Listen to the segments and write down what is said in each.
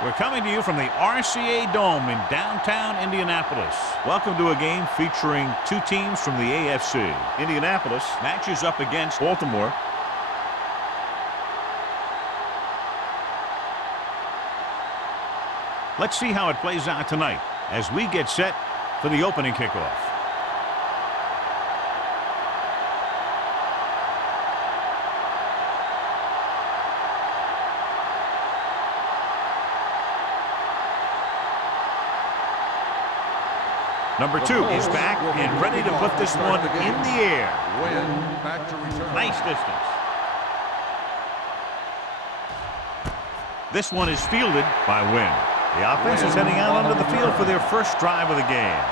We're coming to you from the RCA Dome in downtown Indianapolis. Welcome to a game featuring two teams from the AFC. Indianapolis matches up against Baltimore. Let's see how it plays out tonight as we get set for the opening kickoff. Number 2 is back and ready to put this one in the air. Nice distance. This one is fielded by Wynn. The offense is heading out onto the field for their first drive of the game.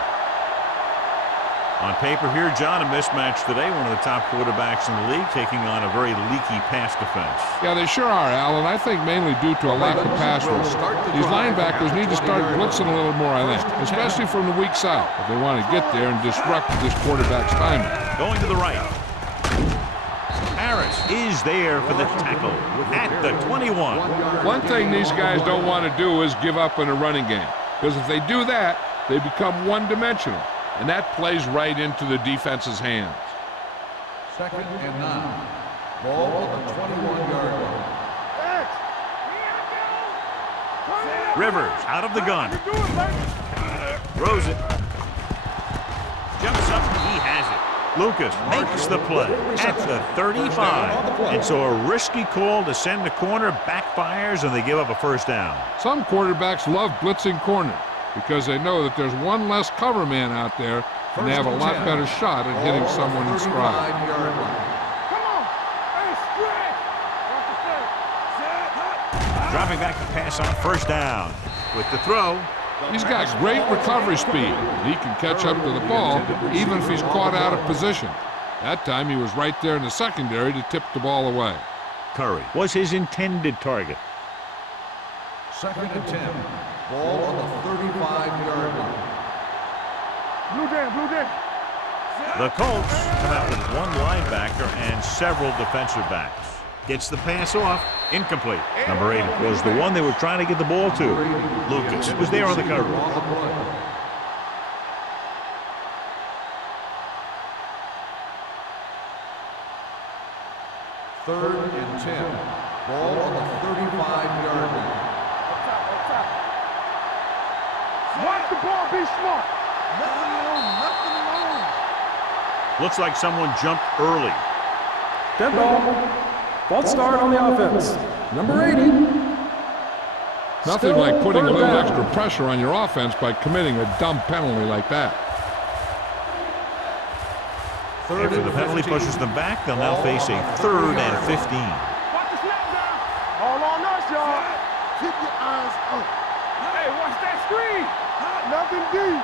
On paper here, John, a mismatch today. One of the top quarterbacks in the league taking on a very leaky pass defense. Yeah, they sure are, Al, and I think mainly due to a lack of pass rush. These linebackers need to start blitzing a little more, I think, especially from the weak side, if they want to get there and disrupt this quarterback's timing. Going to the right. Harris is there for the tackle at the 21. One thing these guys don't want to do is give up in a running game, because if they do that, they become one-dimensional. And that plays right into the defense's hands. 2nd and 9. Ball on the 21-yard line. Rivers out of the gun. Throws it. Jumps up. He has it. Lucas makes the play at the 35. And so a risky call to send the corner backfires, and they give up a first down. Some quarterbacks love blitzing corners, because they know that there's one less cover man out there, and they have a lot better shot at hitting someone in stride. Dropping back to pass on first down. With the throw. He's got great recovery speed. He can catch up to the ball even if he's caught out of position. That time he was right there in the secondary to tip the ball away. Curry was his intended target. 2nd and 10. Ball on the 35-yard line. Blue game. The Colts come out with one linebacker and several defensive backs. Gets the pass off. Incomplete. Number 8 was the one they were trying to get the ball to. Lucas was there on the cover. 3rd and 10. Ball on the 35-yard line. Watch the ball, be smart. Nothing alone. Looks like someone jumped early. Dead ball. False start on the offense. Number 80. Nothing like putting a little extra pressure on your offense by committing a dumb penalty like that. After the penalty pushes them back, they'll now face a 3rd and 15. Watch the snap down. All on us, y'all. Keep your eyes up. Hey, watch that screen. Nothing deep.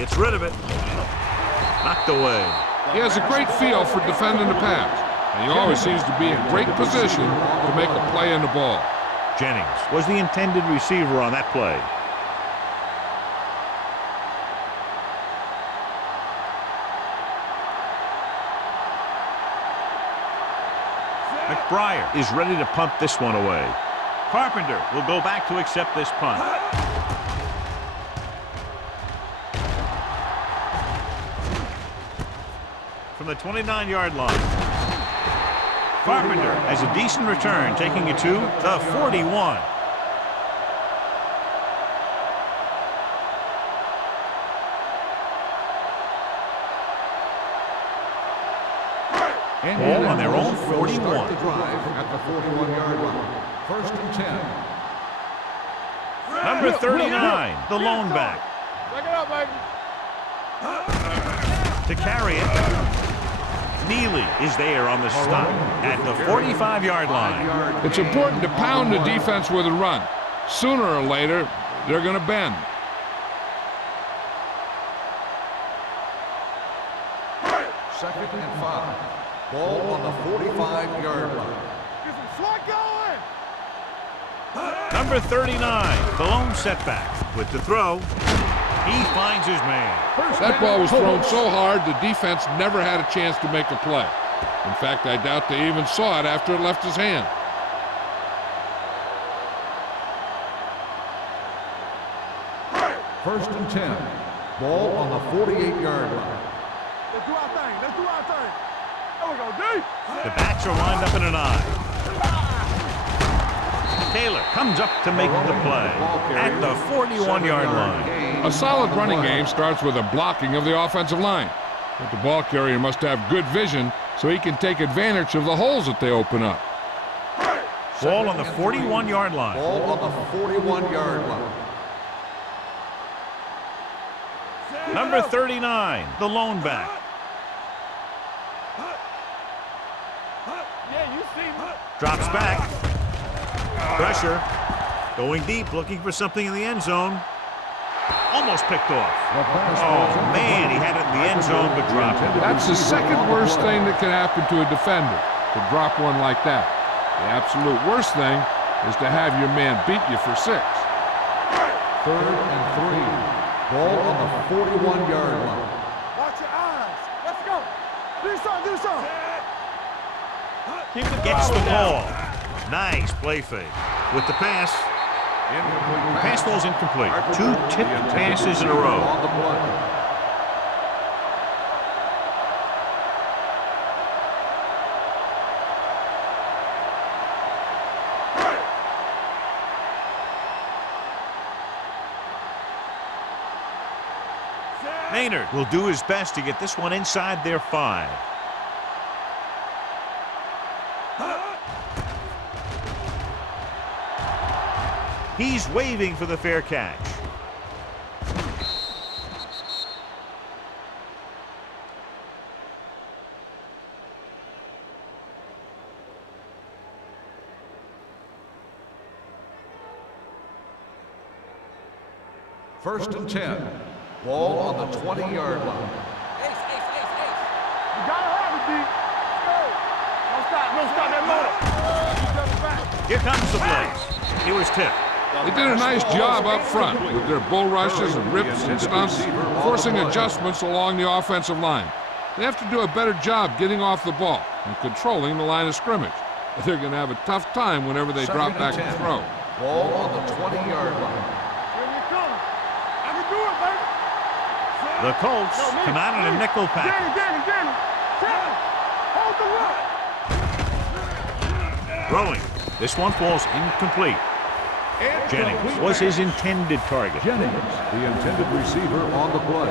Gets rid of it. Knocked away. He has a great feel for defending the pass, and he always seems to be in great position to make a play on the ball. Jennings was the intended receiver on that play. McBriar is ready to punt this one away. Carpenter will go back to accept this punt. From the 29-yard line. Carpenter has a decent return, taking it to the 41. Ball on their own 41. At the 41-yard line. 1st and 10. Number 39, the lone back. Check it out, baby. To carry it. Neely is there on the stop at the 45-yard line. It's important to pound the defense with a run. Sooner or later, They're going to bend. Second and 5. Ball on the 45-yard line. Get some slot going. Number 39, the lone setback. With the throw, he finds his man. That ball was thrown so hard, the defense never had a chance to make a play. In fact, I doubt they even saw it after it left his hand. First and 10. Ball on the 48-yard line. Let's do our thing. Let's do our thing. There we go, D. The backs are lined up in an eye. Taylor comes up to make the play at the 41-yard line. A solid running game starts with a blocking of the offensive line. But the ball carrier must have good vision so he can take advantage of the holes that they open up. Ball on the 41-yard line. Ball on the 41-yard line. Number 39, the lone back. Yeah, you see me. Drops back. Pressure. Going deep, looking for something in the end zone. Almost picked off. Oh, man, he had it in the end zone, but dropped it. That's the second worst thing that can happen to a defender, to drop one like that. The absolute worst thing is to have your man beat you for 6. Third and 3. Ball on the 41-yard line. Watch your eyes. Let's go. Do something, do something. Gets the ball. Nice play fake. With the pass, pass ball's incomplete. 2 tipped passes in a row. On the play. Maynard will do his best to get this one inside their 5. He's waving for the fair catch. First and 10. Ball on the 20-yard line. You gotta have it, D. Go. Don't stop that motor. Here comes the blitz. He was tipped. They did a nice job up front with their bull rushes and rips and stunts, forcing adjustments along the offensive line. They have to do a better job getting off the ball and controlling the line of scrimmage. They're going to have a tough time whenever they drop back and throw. Ball on the 20-yard line. Here we come. I can do it, baby. The Colts come out in a nickel package. Danny. Hold the rock. Throwing. This one falls incomplete. Jennings was his intended target. Jennings, the intended receiver on the play.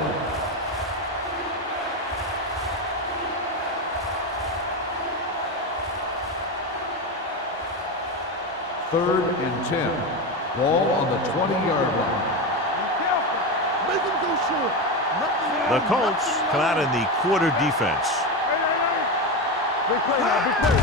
Third and 10. Ball on the 20-yard line. Make him go short. The Colts come out in the quarter defense. Big play now, big play.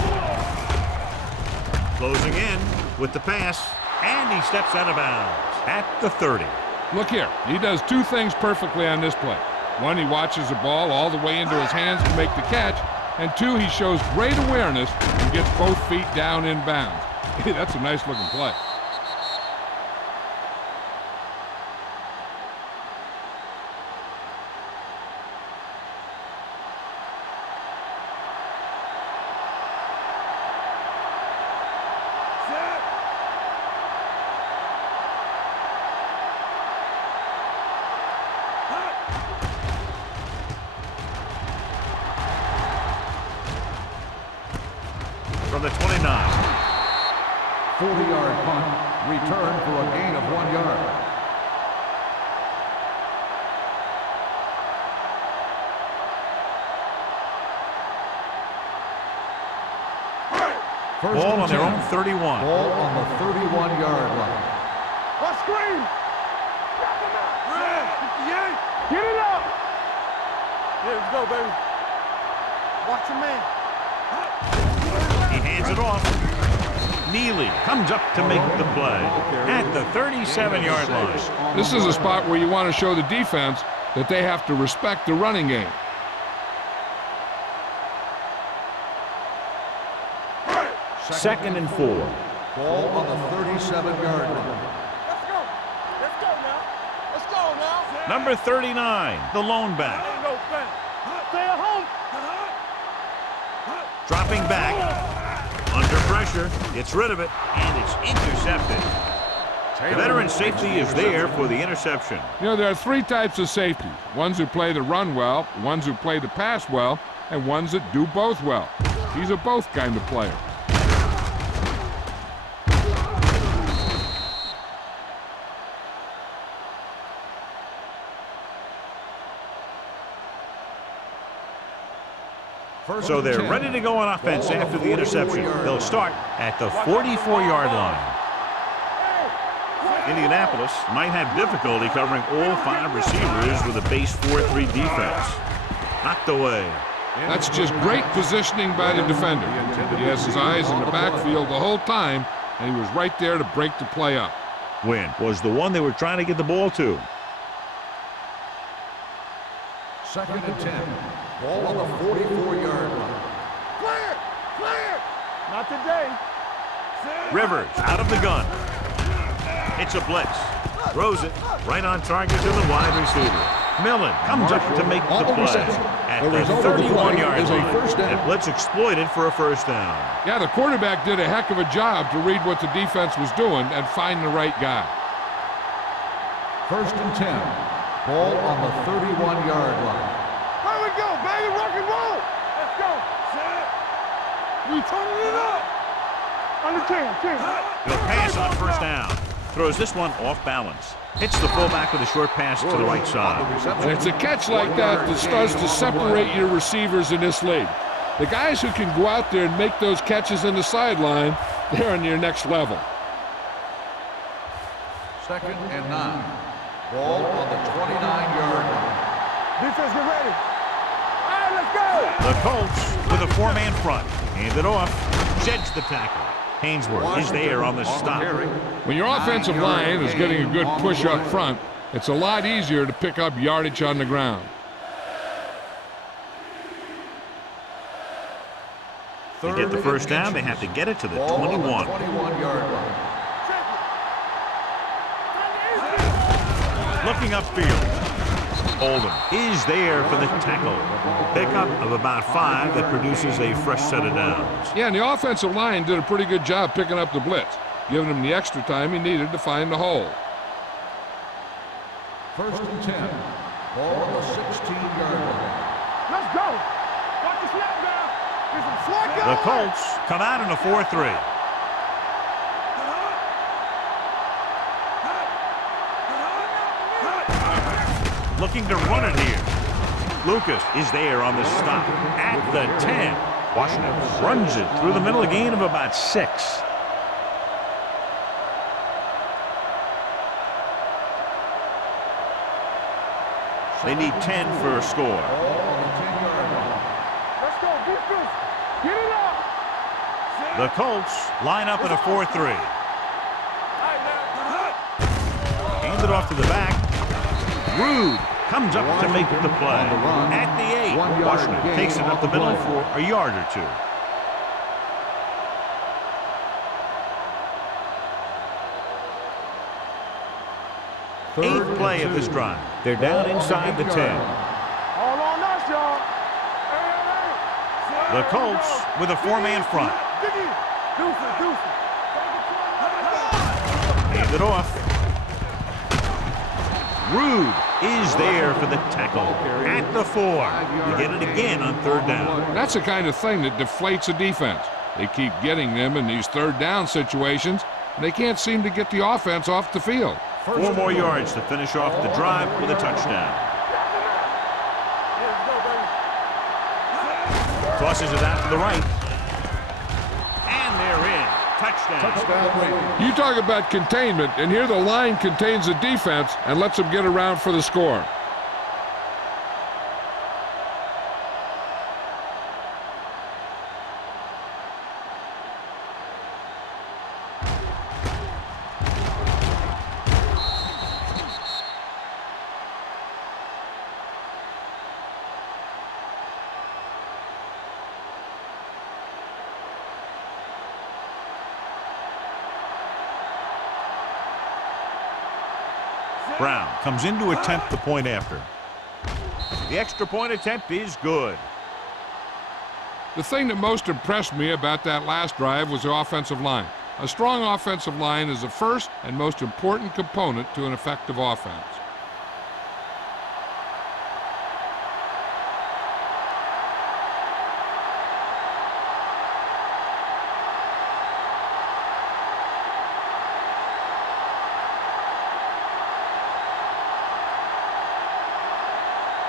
Closing in with the pass, and he steps out of bounds at the 30. Look here, he does 2 things perfectly on this play. 1, he watches the ball all the way into his hands to make the catch, and 2, he shows great awareness and gets both feet down in bounds. That's a nice looking play. From the 29. 40-yard punt, return for a gain of 1 yard. First Ball and on their 10. own 31. Ball on the 31-yard line. Let's screen. Get it up. Here we go, baby. Watch your man. He hands it off. Neely comes up to make the play at the 37-yard line. This is a spot where you want to show the defense that they have to respect the running game. Second and 4. Ball on the 37-yard line. Let's go. Let's go now. Let's go now. Number 39, the lone back. No fence. Stay at home. Dropping back. Under pressure. Gets rid of it. And it's intercepted. The veteran safety is there for the interception. You know, there are three types of safeties. Ones who play the run well, ones who play the pass well, and ones that do both well. He's a both kind of player. So they're ready to go on offense after the interception. They'll start at the 44-yard line. Indianapolis might have difficulty covering all 5 receivers with a base 4-3 defense. Knocked away. That's just great positioning by the defender. He has his eyes in the backfield the whole time, and he was right there to break the play up. Win was the one they were trying to get the ball to. Second and 10. Ball on the 44-yard line. Clear. Clear. Not today. Rivers out of the gun. It's a blitz. Throws it right on target to the wide receiver. Millen comes up to make the play at the 31-yard line. The blitz exploited for a first down. Yeah, the quarterback did a heck of a job to read what the defense was doing and find the right guy. First and 10. Ball on the 31-yard line. Here we go, baby. Rock and roll. Let's go. We turning it up. Under 10. He'll pass on first down. Throws this one off balance. Hits the fullback with a short pass to the right side. And it's a catch like that that starts to separate your receivers in this league. The guys who can go out there and make those catches in the sideline, they're on your next level. Second and 9. Ball on the 29-yard line. Defense, get ready. All right, let's go. The Colts with a 4-man front. Hand it off. Sheds the tackle. Hainsworth is there on the stop. When your offensive line is getting a good push up front, it's a lot easier to pick up yardage on the ground. To get the first down, they have to get it to the 21. 21-yard line. Looking upfield. Oldham is there for the tackle. Pickup of about 5 that produces a fresh set of downs. Yeah, and the offensive line did a pretty good job picking up the blitz, giving him the extra time he needed to find the hole. First and 10. Ball on the 16-yard line. Let's go. Watch the snap now. There's some slack The Colts come out in a 4-3. Looking to run it here. Lucas is there on the stop at the 10. Washington runs it through the middle, a gain of about 6. They need 10 for a score. Ball on the 10-yard line. Let's go, defense. Get it up. The Colts line up in a 4-3. All right, now. Hand it off to the back. Rude comes up to make the play at the 8. Washington takes it up the middle for a yard or 2. Eighth play of this drive. They're down inside the 10. All on us, y'all. Hey. The Colts with a 4-man front. Deuce. Hand it off. Rude is there for the tackle at the 4. You get it again on third down. That's the kind of thing that deflates a defense. They keep getting them in these third down situations, and they can't seem to get the offense off the field. 4 more yards to finish off the drive with a touchdown. Tosses it out to the right. And they're in. Touchdown. You talk about containment, and here the line contains the defense and lets them get around for the score. Brown comes in to attempt the point after. The extra point attempt is good. The thing that most impressed me about that last drive was the offensive line. A strong offensive line is the first and most important component to an effective offense.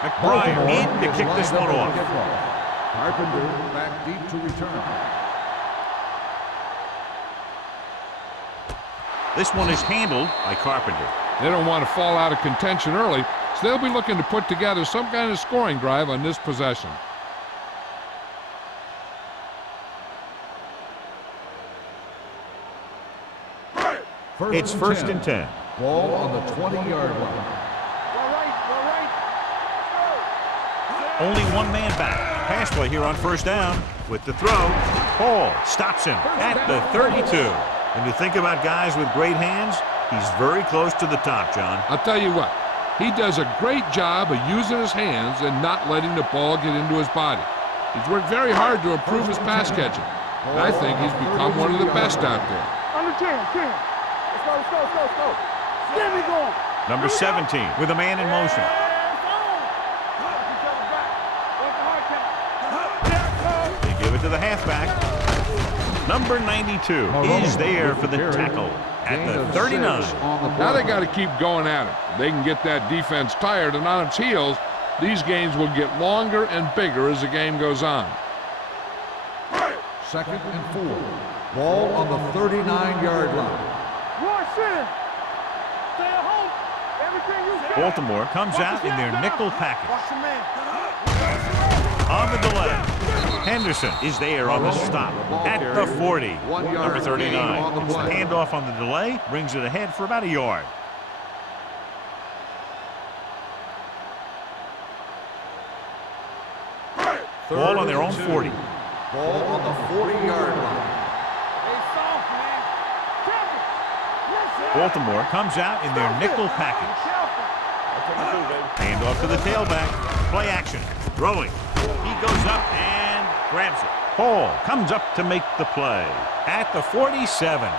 McBride in to kick this one off. Carpenter back deep to return. This one is handled by Carpenter. They don't want to fall out of contention early, so they'll be looking to put together some kind of scoring drive on this possession. It's first and 10. Ball on the 20-yard line. Only one man back. Pass play here on first down with the throw. Hall stops him at the 32. When you think about guys with great hands, he's very close to the top, John. I'll tell you what, he does a great job of using his hands and not letting the ball get into his body. He's worked very hard to improve his pass catching. And I think he's become one of the best out there. Under 10. Let's go. Get me going. Number 17 with a man in motion. To the halfback. Number 92 is there for the tackle at the 39. Now they got to keep going at it. They can get that defense tired and on its heels. These games will get longer and bigger as the game goes on. Second and 4. Ball on the 39-yard line. Baltimore comes out in their nickel package. On the delay. Henderson is there on the stop at the 40. Number 39. It's the handoff on the delay, brings it ahead for about a yard. Ball on their own 40. Ball on the 40-yard line. Baltimore comes out in their nickel package. Handoff to the tailback. Play action. Throwing. He goes up and grabs it. Hall comes up to make the play at the 47.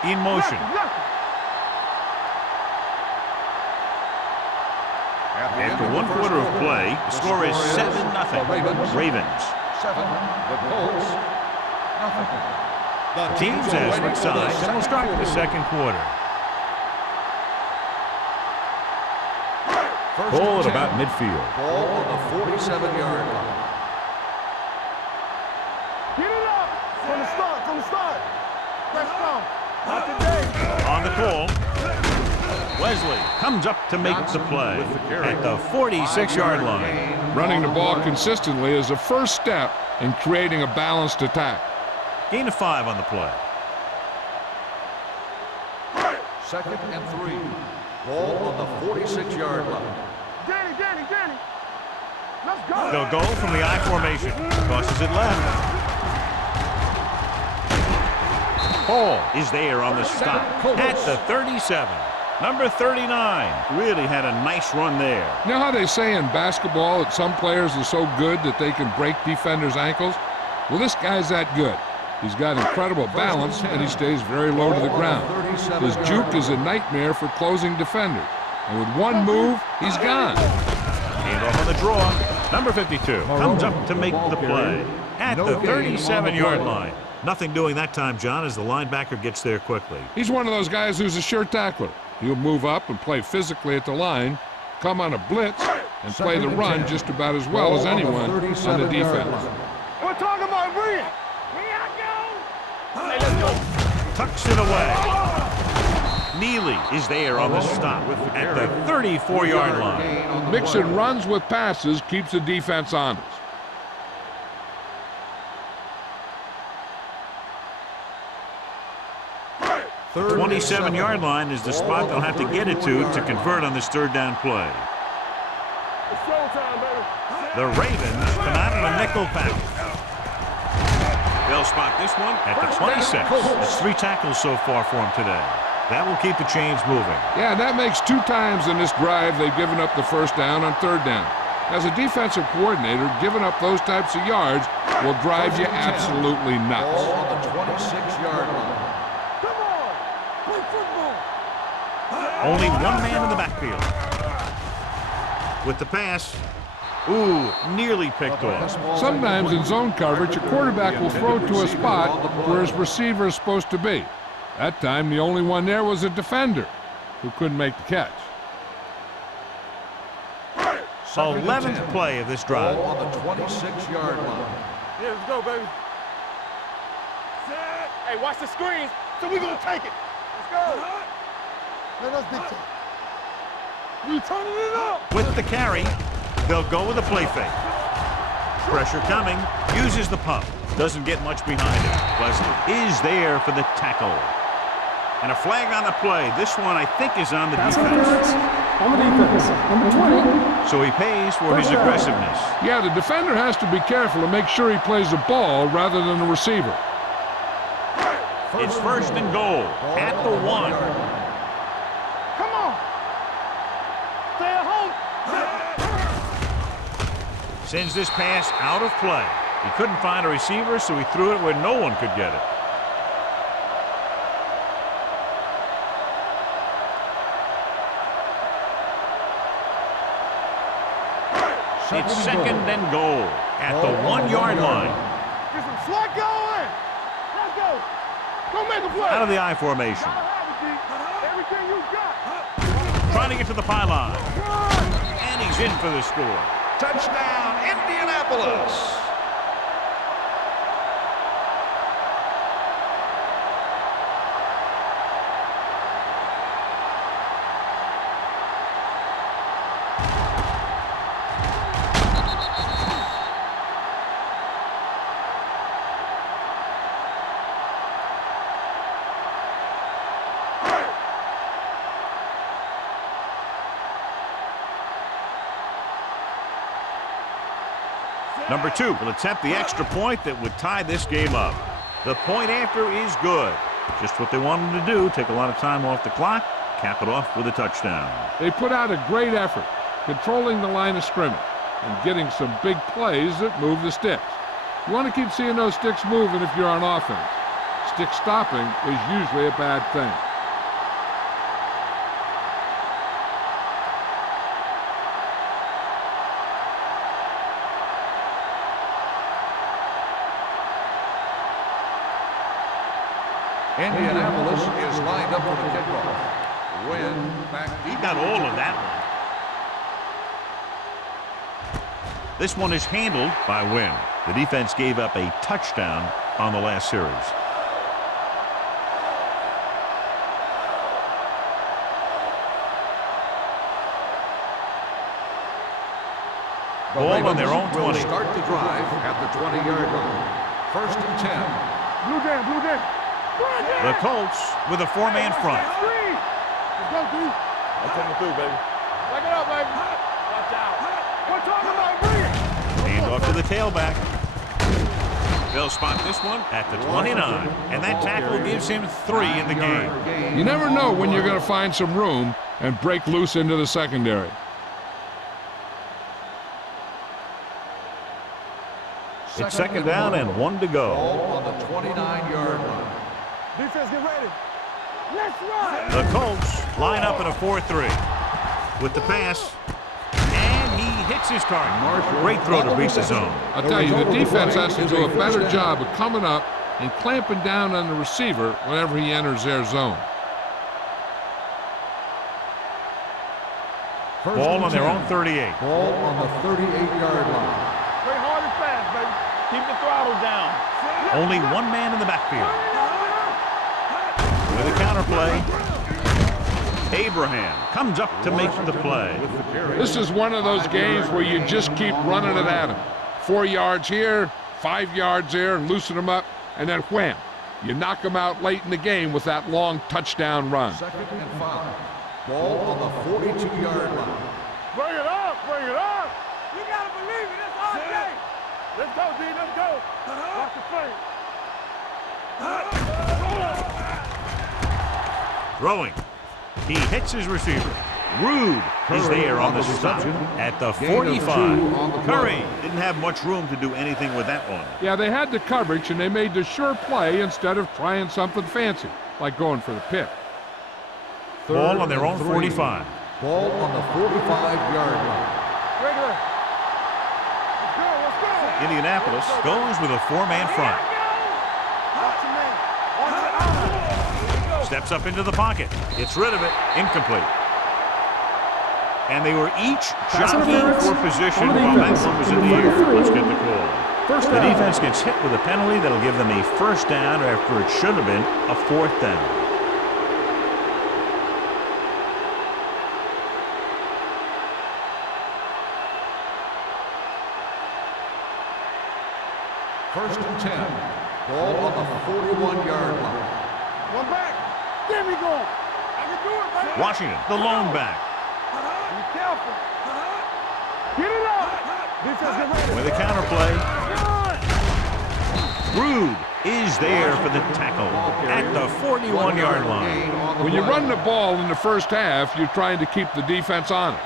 In motion. After 1 quarter of play, the score is 7-0. Ravens. 7. The Colts. Nothing. The teams as switch sides, and we'll start the second quarter. Ball at about midfield. Ball on the 47-yard line. Get it up from the start. Let's go. On the call, Wesley comes up to make the play at the 46-yard line. Running the ball consistently is the first step in creating a balanced attack. Gain of 5 on the play. Second and 3. Ball on the 46-yard line. Danny. Let's go. They'll go from the I formation. Crosses it left. Hall is there on the stop at the 37. Number 39 really had a nice run there. You know how they say in basketball that some players are so good that they can break defenders' ankles? Well, this guy's that good. He's got incredible balance, and he stays very low to the ground. His juke is a nightmare for closing defenders. And with one move, he's gone. Hand off on the draw. Number 52 comes up to make the play at the 37-yard line. Nothing doing that time, John, as the linebacker gets there quickly. He's one of those guys who's a sure tackler. He'll move up and play physically at the line, come on a blitz, and play the run just about as well as anyone on the defense. We're talking about Brian. Hey, let's go. Tucks it away. Neely is there on the stop at the 34-yard line. Mixing runs with passes keeps the defense honest. 27-yard line is the spot they'll have to get it to convert on this third down play. It's showtime, baby. The Ravens come out in a nickel package. They'll spot this one at the 26. There's 3 tackles so far for him today. That will keep the chains moving. Yeah, that makes 2 times in this drive they've given up the first down on third down. As a defensive coordinator, giving up those types of yards will drive you absolutely nuts. Ball on the 26-yard line. Come on. Play football. Only one man in the backfield. With the pass. Ooh, nearly picked off. Sometimes in zone coverage, a quarterback will throw to a spot where his receiver is supposed to be. That time, the only one there was a defender who couldn't make the catch. 11th play of this drive. Ball on the 26-yard line. Yeah, let's go, baby. Hey, watch the screens, so we gonna take it. Let's go. Man, that's big time. We turning it up. With the carry, they'll go with a play fake. Pressure coming, uses the pump. Doesn't get much behind it. Pleasant is there for the tackle. And a flag on the play. This one, I think, is on the Pass defense. interference on the defense. Number 20. So he pays for his aggressiveness. Yeah, the defender has to be careful to make sure he plays the ball rather than the receiver. It's first and goal at the 1. Come on. Stay at home. Sends this pass out of play. He couldn't find a receiver, so he threw it where no one could get it. It's second and goal at the 1-yard line. Get some slot going. Let's go. Go make a play. Out of the I formation. Everything you got. Trying to get to the pylon. And he's in for the score. Touchdown, Indianapolis. Number 2 will attempt the extra point that would tie this game up. The point after is good. Just what they wanted to do, take a lot of time off the clock, cap it off with a touchdown. They put out a great effort, controlling the line of scrimmage and getting some big plays that move the sticks. You want to keep seeing those sticks moving if you're on offense. Stick stopping is usually a bad thing. Indianapolis is lined up for the kickoff. Win back. He got all of that one. This one is handled by Wynn. The defense gave up a touchdown on the last series. Ball on their own 20. Start the drive at the 20-yard line. First and 10. Blue game, blue game. The Colts with a 4-man front. Let's go, dude. I'm coming through, baby. Back it up, baby. Watch out. We're talking about bring it. Hand off to the tailback. They'll spot this one at the 29. And that tackle gives him 3 in the game. You never know when you're going to find some room and break loose into the secondary. It's second down and 1 to go. Ball on the 29-yard line. Defense, get ready. Let's run. The Colts line up in a 4-3 with the pass, and he hits his target. Great throw to reach the zone. I'll tell you, the defense has to do a better job of coming up and clamping down on the receiver whenever he enters their zone. Ball on their own 38. Ball on the 38-yard line. Play hard and fast, baby. Keep the throttle down. Only one man in the backfield. With a counter play. Abraham comes up to make the play. This is one of those games where you just keep running it at them. 4 yards here, 5 yards there, and loosen them up, and then wham. You knock them out late in the game with that long touchdown run. 2nd and 5. Ball on the 42-yard line. Bring it up, bring it up. You gotta believe it, it's our day. Let's go, D, let's go. Watch the play. Throwing. He hits his receiver. Rude is there on the stop at the 45. Curry didn't have much room to do anything with that one. Yeah, they had the coverage, and they made the sure play instead of trying something fancy, like going for the pick. Ball on their own 45. Ball on the 45-yard line. Let's go, let's go. Indianapolis goes with a 4-man front. Watch your man. Watch it. Steps up into the pocket. Gets rid of it. Incomplete. And they were each jockeying for position while that one was in the air. Let's get the call. The defense gets hit with a penalty that'll give them a first down after it should have been a 4th down. First and 10. Ball on the 41-yard line. One back. There we go. I can do it, baby. Washington, the lone back. Be careful. Get it up. Defense, get ready. With a counterplay. Rude is there for the tackle at the 41-yard line. When you run the ball in the first half, you're trying to keep the defense honest.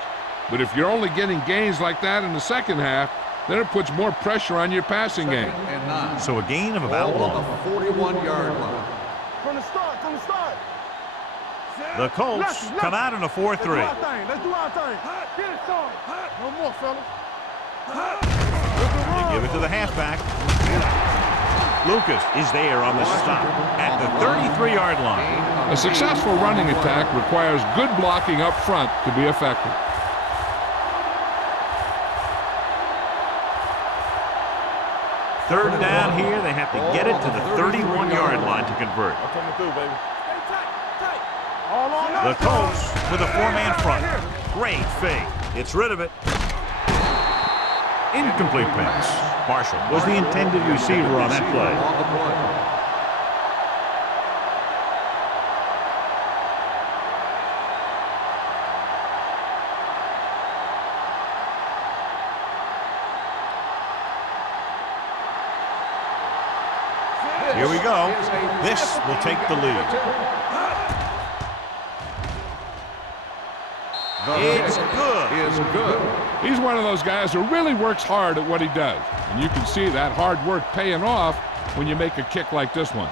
But if you're only getting gains like that in the second half, then it puts more pressure on your passing game. And 9. So a gain of about Ball on 1. the 41-yard line. From the start, from the start. The Colts come out in a 4-3. Let's do our thing. Let's do our thing. Get it started. No more, fellas. They give it to the halfback. Lucas is there on the stop at the 33-yard line. A successful running attack requires good blocking up front to be effective. Third down here. They have to get it to the 31-yard line to convert. I'm coming through, baby. All on The us. Colts with a 4-man front. Great fake. Gets rid of it. Incomplete pass. Marshall was the intended receiver on that play. On the play. Here we go. This will take the lead. It's good. Is good. He's one of those guys who really works hard at what he does. And you can see that hard work paying off when you make a kick like this one.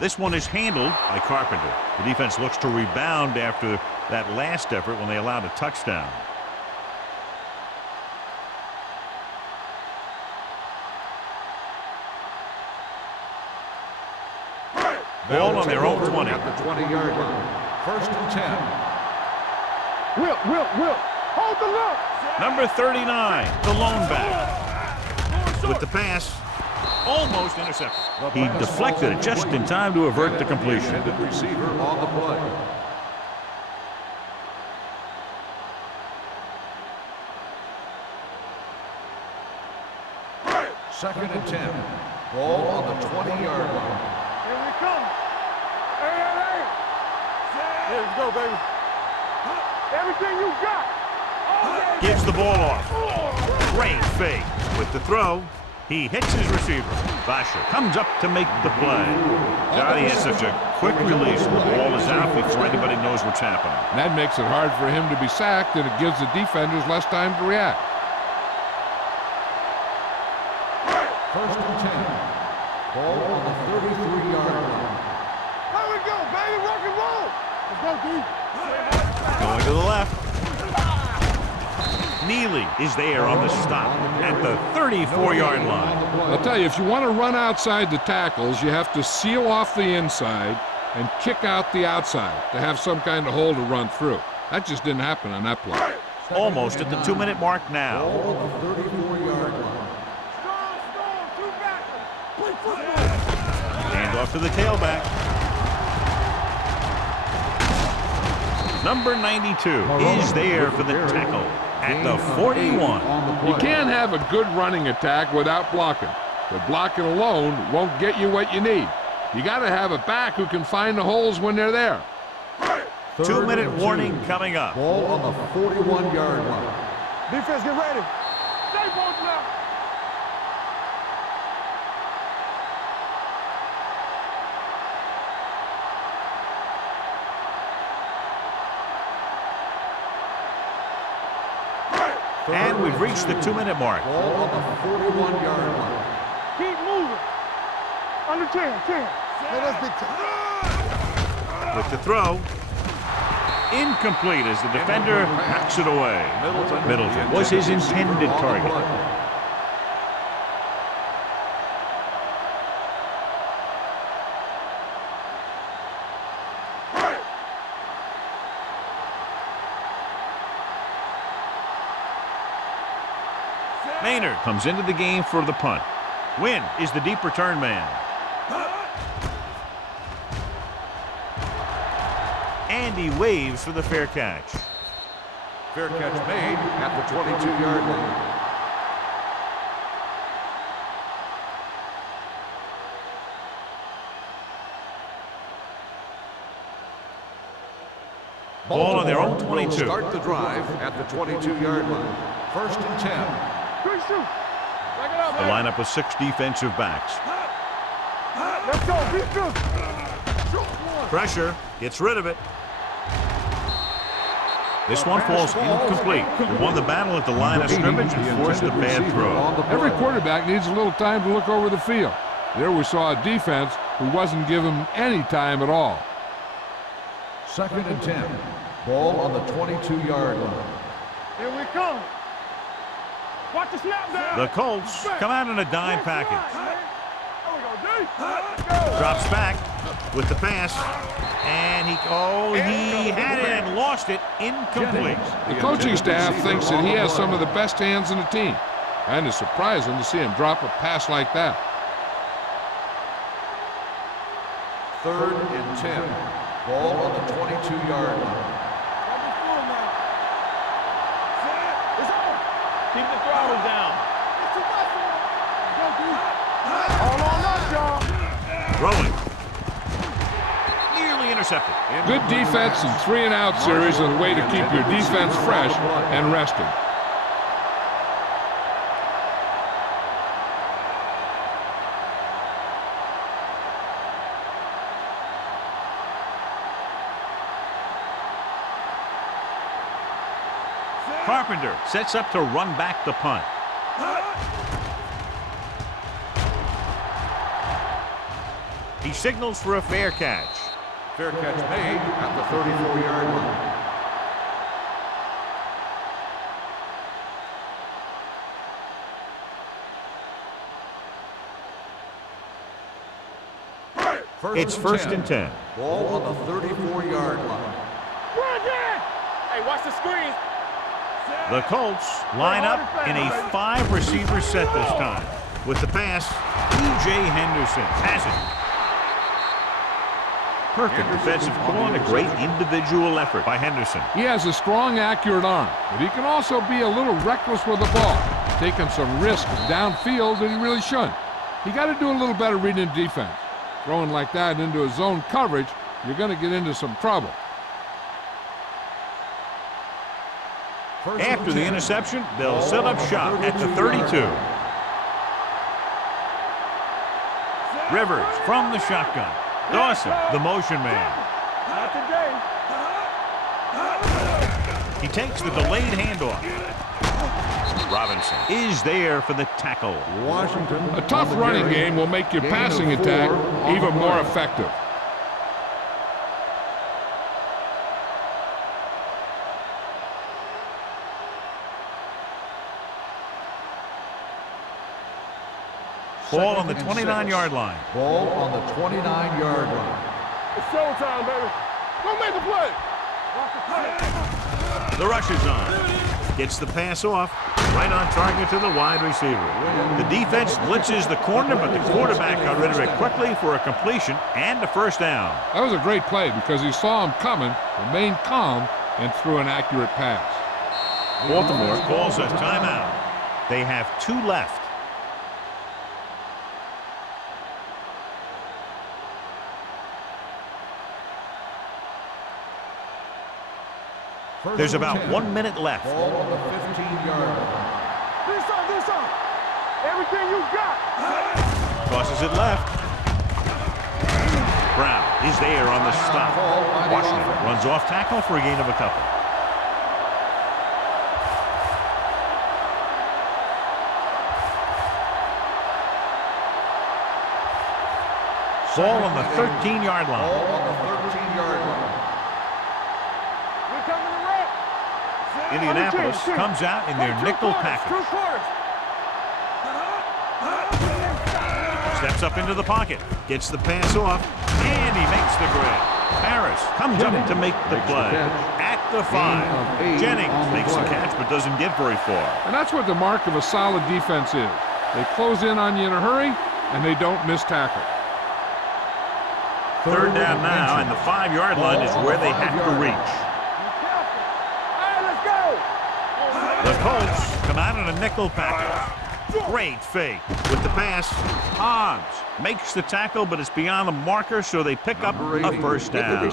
This one is handled by Carpenter. The defense looks to rebound after that last effort when they allowed a touchdown. Ball on their own 20. At the 20-yard line. First and 10. Will. Hold the look. Number 39, the lone back. With the pass, almost intercepted. He deflected it just in time to avert the completion. Intended receiver on the play. Second and 10. Ball on the 20-yard line. Here we come. Hey. Here we go, baby. Everything you got. Gives the ball off. Great fake. With the throw, he hits his receiver. Basher comes up to make the play. God, he has such a quick release. The ball is out before anybody knows what's happening. That makes it hard for him to be sacked, and it gives the defenders less time to react. First and 10. Ball on the 33-yard line. Here we go, baby. Rock and roll. Let's go, D. to the left. Neely is there on the stop at the 34-yard line. I'll tell you, if you want to run outside the tackles, you have to seal off the inside and kick out the outside to have some kind of hole to run through. That just didn't happen on that play. Almost at the 2-minute mark now. Ball on the 34-yard line. Hand off to the tailback. Number 92 is there for the tackle at the 41. You can't have a good running attack without blocking. But blocking alone won't get you what you need. You got to have a back who can find the holes when they're there. 2-minute warning coming up. Ball on the 41-yard line. Defense, get ready. Stay both now. And we've reached the 2-minute mark. Ball on the 41-yard line. Keep moving. Under 10. Let us be tough. With the throw. Incomplete as the defender knocks it away. Middleton was his intended target. Maynard comes into the game for the punt. Wynn is the deep return man. And he waves for the fair catch. Fair catch made at the 22-yard line. Ball on their own 22. Start the drive at the 22-yard line. 1st and 10. Good shoot. Back it up, The man. lineup of 6 defensive backs. Let's go. Be good. Pressure, gets rid of it. This one falls incomplete. They won the battle at the line of scrimmage and forced a bad throw. Every quarterback needs a little time to look over the field. There we saw a defense who wasn't given any time at all. 2nd and 10. Ball on the 22-yard line. Here we come. Watch the snap down. The Colts come out in a dime package. There we go, D. Let's go. Drops back with the pass. And he had it and lost it. Incomplete. The coaching staff thinks that he has some of the best hands in the team. And it's surprising to see him drop a pass like that. 3rd and 10. Ball on the 22-yard line. Keep the throttle down. Hold on up, y'all. Throwing. Nearly intercepted. Good defense and 3-and-out series are the way to keep your defense fresh and rested. Carpenter sets up to run back the punt. He signals for a fair catch. Fair catch made at the 34-yard line. It's 1st and 10. Ball on the 34-yard line. Run again. Hey, watch the screen. The Colts line up in a 5-receiver set this time. With the pass, E.J. Henderson has it. Perfect defensive call and a great individual effort by Henderson. He has a strong, accurate arm, but he can also be a little reckless with the ball, taking some risks downfield that he really shouldn't. He got to do a little better reading defense. Throwing like that into a zone coverage, you're going to get into some trouble. After the interception, they'll set up shop at the 32. Rivers from the shotgun. Dawson, the motion man. Not today. He takes the delayed handoff. Robinson is there for the tackle. Washington. A tough running game will make your passing attack even more effective. Ball on the Second and 29-yard line. Ball on the 29-yard line. It's showtime, baby. Go make the play. The rush is on. Gets the pass off. Right on target to the wide receiver. The defense blitzes the corner, but the quarterback got rid of it quickly for a completion and a first down. That was a great play because he saw him coming, remained calm, and threw an accurate pass. Baltimore calls a timeout. They have 2 left. There's about 1 minute left. Ball on the 15-yard line. Do something. Everything you got. Crosses it left. Brown is there on the stop. Washington runs off tackle for a gain of a couple. Ball on the 13-yard line. Ball on the 13-yard line. We're coming to wreck. Indianapolis comes out in their nickel package. 2 quarters. Steps up into the pocket. Gets the pass off. And he makes the grab. Harris comes up to make the play. At the 5. Jennings makes the catch but doesn't get very far. And that's what the mark of a solid defense is. They close in on you in a hurry, and they don't miss tackle. Third down now, and the 5-yard line is where they have to reach. Hey, let's go. The Colts come out in a nickel package. Great fake with the pass. Hobbs makes the tackle, but it's beyond the marker, so they pick up a first down.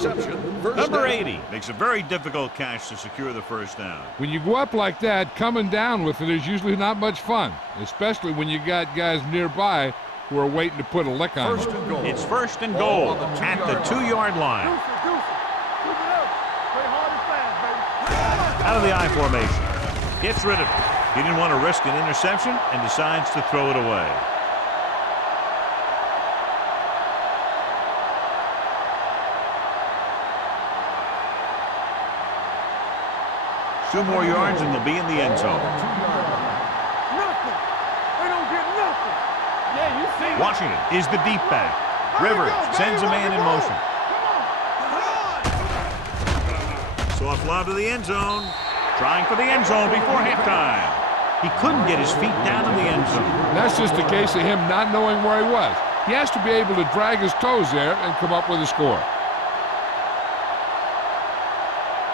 Number 80 makes a very difficult catch to secure the first down. When you go up like that, coming down with it is usually not much fun, especially when you got guys nearby who are waiting to put a lick on you. It's first and goal at the 2-yard line. Keep it up. Play hard and fast, baby. Out of the I formation. Gets rid of it. He didn't want to risk an interception and decides to throw it away. Two more yards and they'll be in the end zone. Nothing. They don't get nothing. Yeah, you see. Washington is the deep back. Rivers sends a man in motion. Soft lob to the end zone. Trying for the end zone before halftime. He couldn't get his feet down in the end zone. That's just a case of him not knowing where he was. He has to be able to drag his toes there and come up with a score.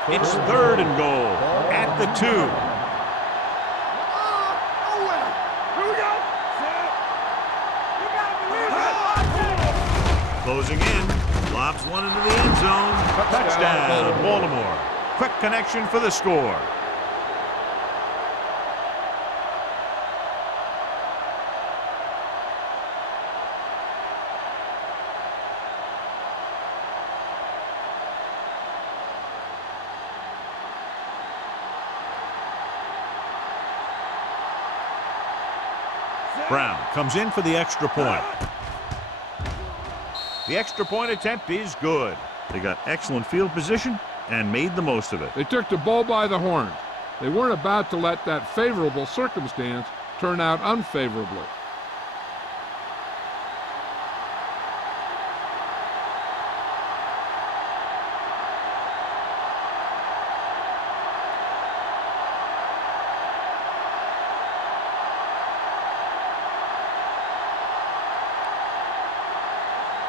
It's third and goal at the 2. Here we go. Closing in. Lobs one into the end zone. Touchdown, Baltimore. Quick connection for the score. Brown comes in for the extra point. The extra point attempt is good. They got excellent field position and made the most of it. They took the bull by the horns. They weren't about to let that favorable circumstance turn out unfavorably.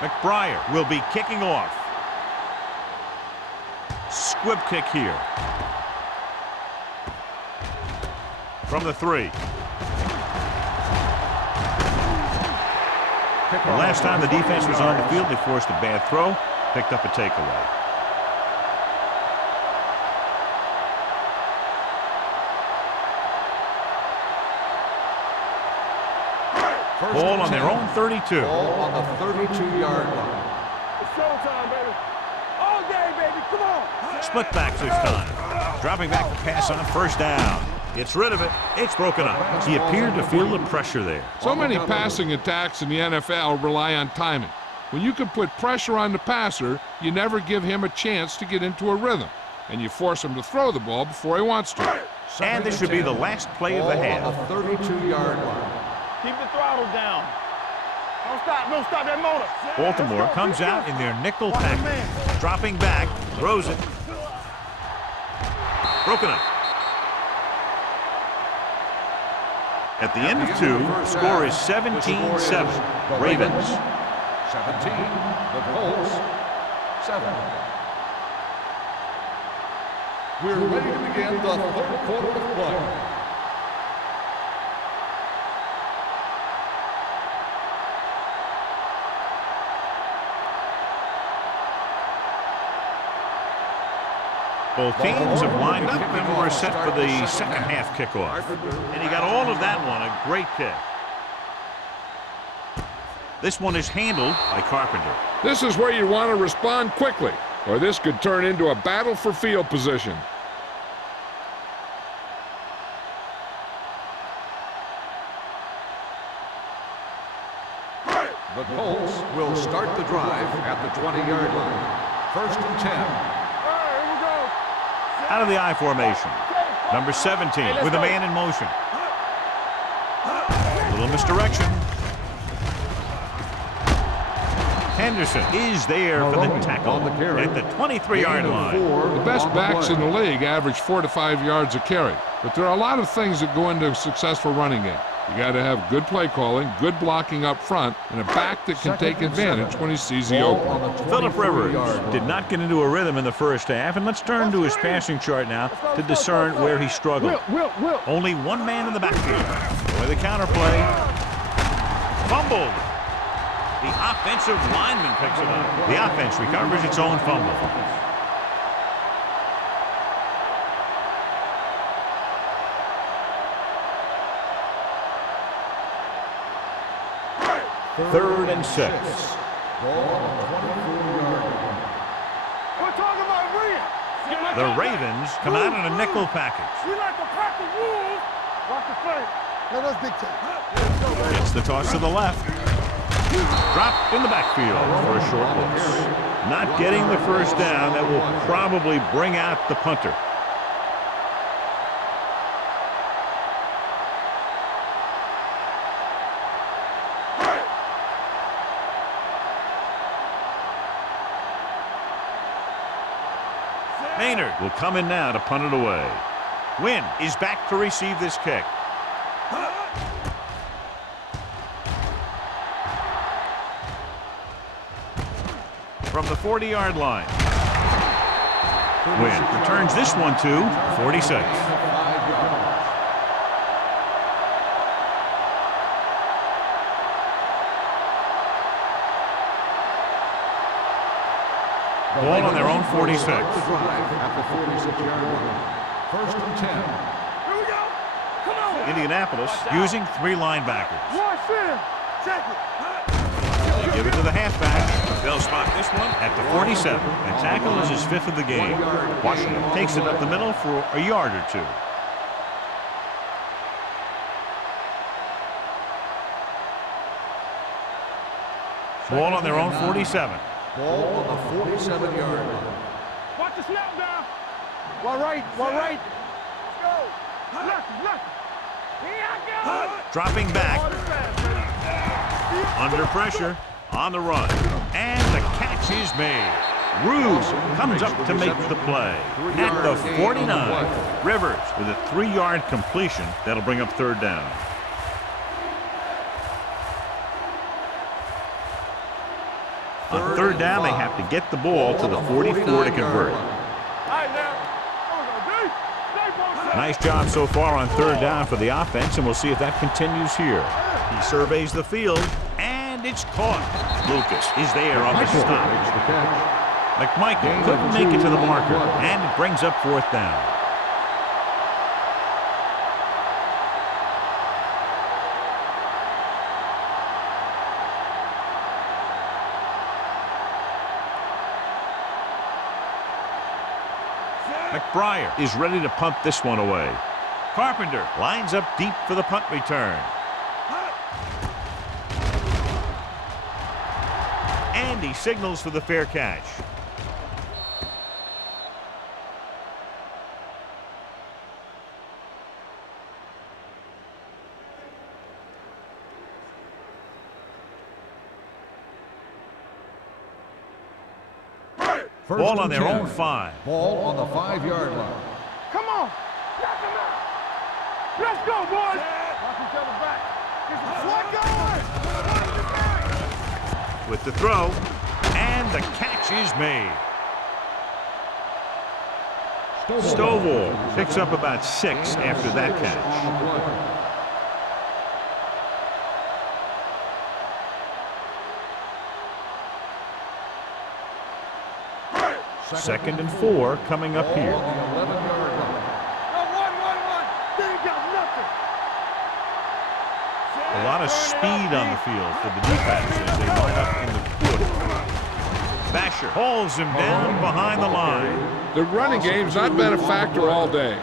McBriar will be kicking off. Squib kick here. From the 3. The last time the defense was on the field, they forced a bad throw, picked up a takeaway. Ball on their own 32. Ball on the 32-yard line. It's showtime, baby. All day, baby. Come on. Split back this time. Dropping back the pass on first down. Gets rid of it. It's broken up. He appeared to feel the pressure there. So many passing attacks in the NFL rely on timing. When you can put pressure on the passer, you never give him a chance to get into a rhythm, and you force him to throw the ball before he wants to. And this should be the last play of the half. Ball on the 32-yard line. Keep the throttle down. Don't stop that motor. Baltimore comes out in their nickel package. Dropping back, throws it. Broken up. At the end of 2, score is 17-7. Ravens. 17. The Colts. 7. We're ready to begin the third quarter of play. Both teams have lined up and we're set for the second half kickoff. And he got all of that one, a great kick. This one is handled by Carpenter. This is where you want to respond quickly, or this could turn into a battle for field position. The Colts will start the drive at the 20-yard line. 1st and 10. Out of the I formation. Number 17 with a man in motion. Little misdirection. Henderson is there for the tackle at the 23-yard line. The best backs in the league average 4 to 5 yards a carry, but there are a lot of things that go into a successful running game. You got to have good play calling, good blocking up front, and a back that can take advantage when he sees the opening. Phillip Rivers did not get into a rhythm in the first half, and let's turn to his passing chart now to discern where he struggled. Only one man in the backfield. With the counterplay. Fumbled. The offensive lineman picks it up. The offense recovers its own fumble. Third and 6. Ball on the 24-yard line. We're talking about Rhea. The Ravens come out in a nickel package. We like to crack the rules. Watch the play. Let us dictate. Gets the toss to the left. Dropped in the backfield for a short loss. Not getting the first down. That will probably bring out the punter. Maynard will come in now to punt it away. Wynn is back to receive this kick. From the 40-yard line. Wynn returns this one to 46. Ball on their own 46. At the 46-yard line. 1st and 10. Here we go. Come on. Indianapolis using 3 linebackers. One center. Check it. They give it to the halfback. They'll spot this one at the 47. The tackle is his 5th of the game. Washington takes it up the middle for a yard or 2. Ball on their own 47. Ball on the 47-yard line. Watch the snap down. One right. Let's go. Left. Here I go. Dropping back. Under pressure. On the run. And the catch is made. Ruse comes up to make the play. At the 49. Rivers with a 3-yard completion. That'll bring up 3rd down. On 3rd down, they have to get the ball to the 44 to convert. Nice job so far on 3rd down for the offense, and we'll see if that continues here. He surveys the field, and it's caught. Lucas is there on the stop. McMichael couldn't make it to the marker, and it brings up 4th down. McBriar is ready to punt this one away. Carpenter lines up deep for the punt return. And he signals for the fair catch. Ball on their own 5. Ball on the 5-yard line. Come on. Knock him out. Let's go, boys. Knock each other back. Get some With the throw, and the catch is made. Stovall picks up about 6 after that catch. Second and 4 coming up here. A lot of speed on the field for the defense as they line up in the quarter. Basher hauls him down behind the line. The running game's not been a factor all day.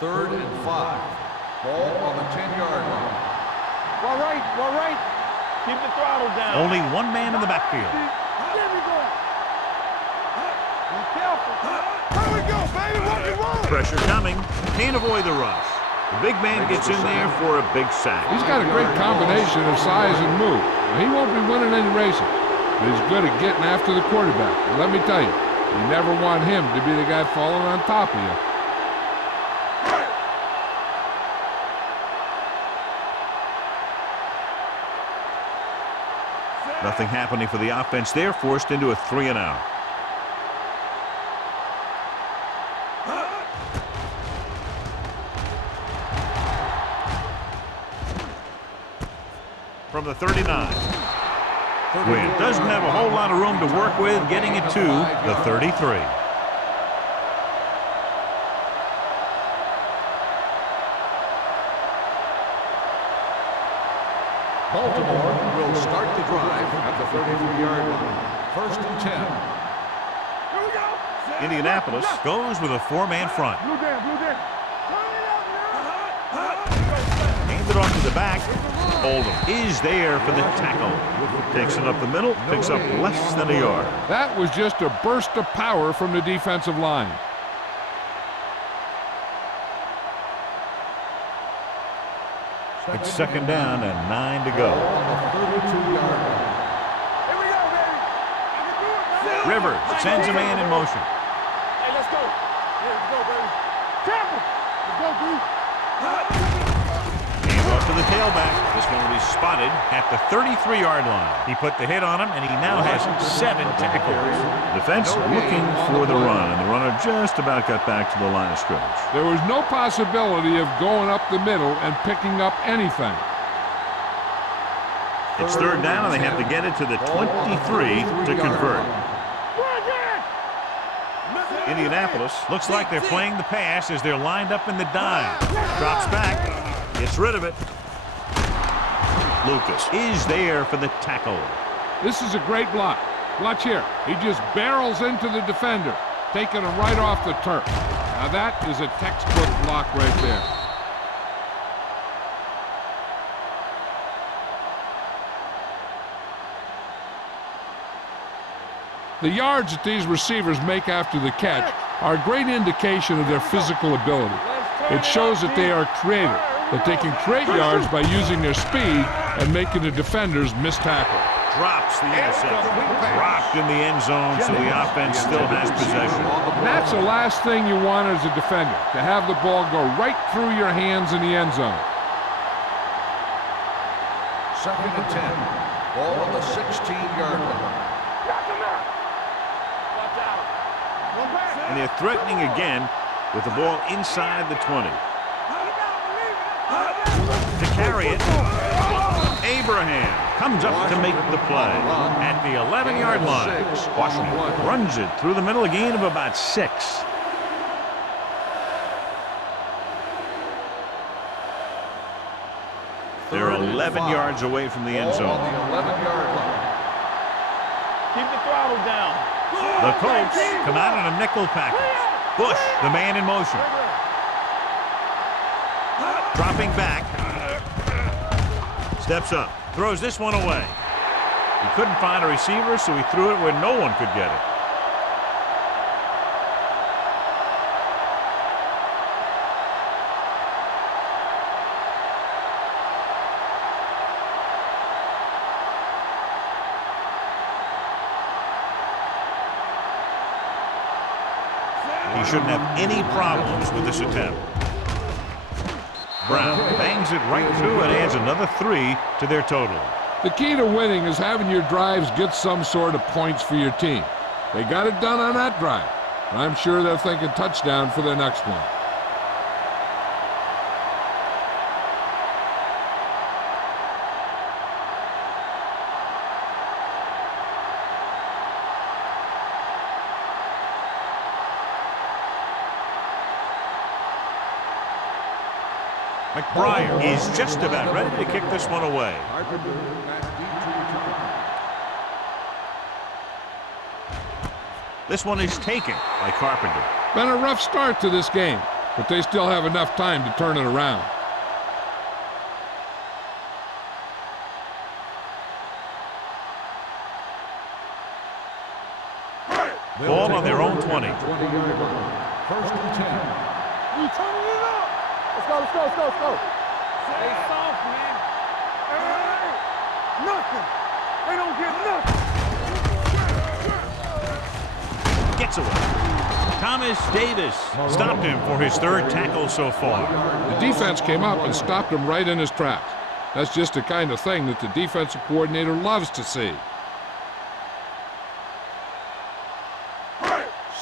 Third and 5. Ball on the 10-yard line. Well, right. Keep the throttle down. Only one man in the backfield. There we go. Be careful. Here we go, baby. Rock and roll. Pressure coming. Can't avoid the rush. The big man gets in there for a big sack. He's got a great combination of size and move. Now, he won't be winning any races, but he's good at getting after the quarterback. And let me tell you, you never want him to be the guy falling on top of you. Nothing happening for the offense. They're forced into a 3-and-out. From the 39. Wynn doesn't have a whole lot of room to work with, getting it to the 33. Baltimore will start the drive at the 33-yard line. First and 10. Here we go. Indianapolis goes with a 4-man front. Blue down. Turn it up now. Hands it off to the back. Oldham is there for the tackle. Takes it up the middle, picks up less than a yard. That was just a burst of power from the defensive line. It's second down and 9 to go. Rivers sends a man in motion. Hey, let's go. Let's go, baby. Tampa. Let's go, dude. Hands off to the tailback. This one will be spotted at the 33-yard line. He put the hit on him, and he now has 7 tackles. Defense looking for the run, and the runner just about got back to the line of scrimmage. There was no possibility of going up the middle and picking up anything. It's third down, and they have to get it to the 23 to convert. Indianapolis looks like they're playing the pass as they're lined up in the dime. Drops back, gets rid of it. Lucas is there for the tackle. This is a great block. Watch here. He just barrels into the defender, taking him right off the turf. Now that is a textbook block right there. The yards that these receivers make after the catch are a great indication of their physical ability. It shows that they are creative, that they can create yards by using their speed and making the defenders miss tackle. Drops the interception. Dropped in the end zone, so the offense still has possession. And that's the last thing you want as a defender, to have the ball go right through your hands in the end zone. Second and 10. Ball on the 16-yard line. And they're threatening again with the ball inside the 20. To carry it, Abraham comes up to make the play at the 11-yard line. Washington runs it through the middle, a gain of about 6. They're 11 yards away from the end zone. On the 11-yard line. Keep the throttle down. The Colts come out on a nickel package. Bush, the man in motion. Dropping back. Steps up. Throws this one away. He couldn't find a receiver, so he threw it where no one could get it. shouldn't have any problems with this attempt. Brown bangs it right through and adds another 3 to their total. The key to winning is having your drives get some sort of points for your team. They got it done on that drive, and I'm sure they're thinking touchdown for their next one. McBride is just about ready to kick this one away. This one is taken by Carpenter. Been a rough start to this game, but they still have enough time to turn it around. Ball on their own 20. 20-yard line. First and 10. We turning it up. Let's go, let's go, let's go, let's go. Stay soft, man. Hey, nothing. They don't get nothing. Gets away. Thomas Davis stopped him for his 3rd tackle so far. The defense came up and stopped him right in his tracks. That's just the kind of thing that the defensive coordinator loves to see.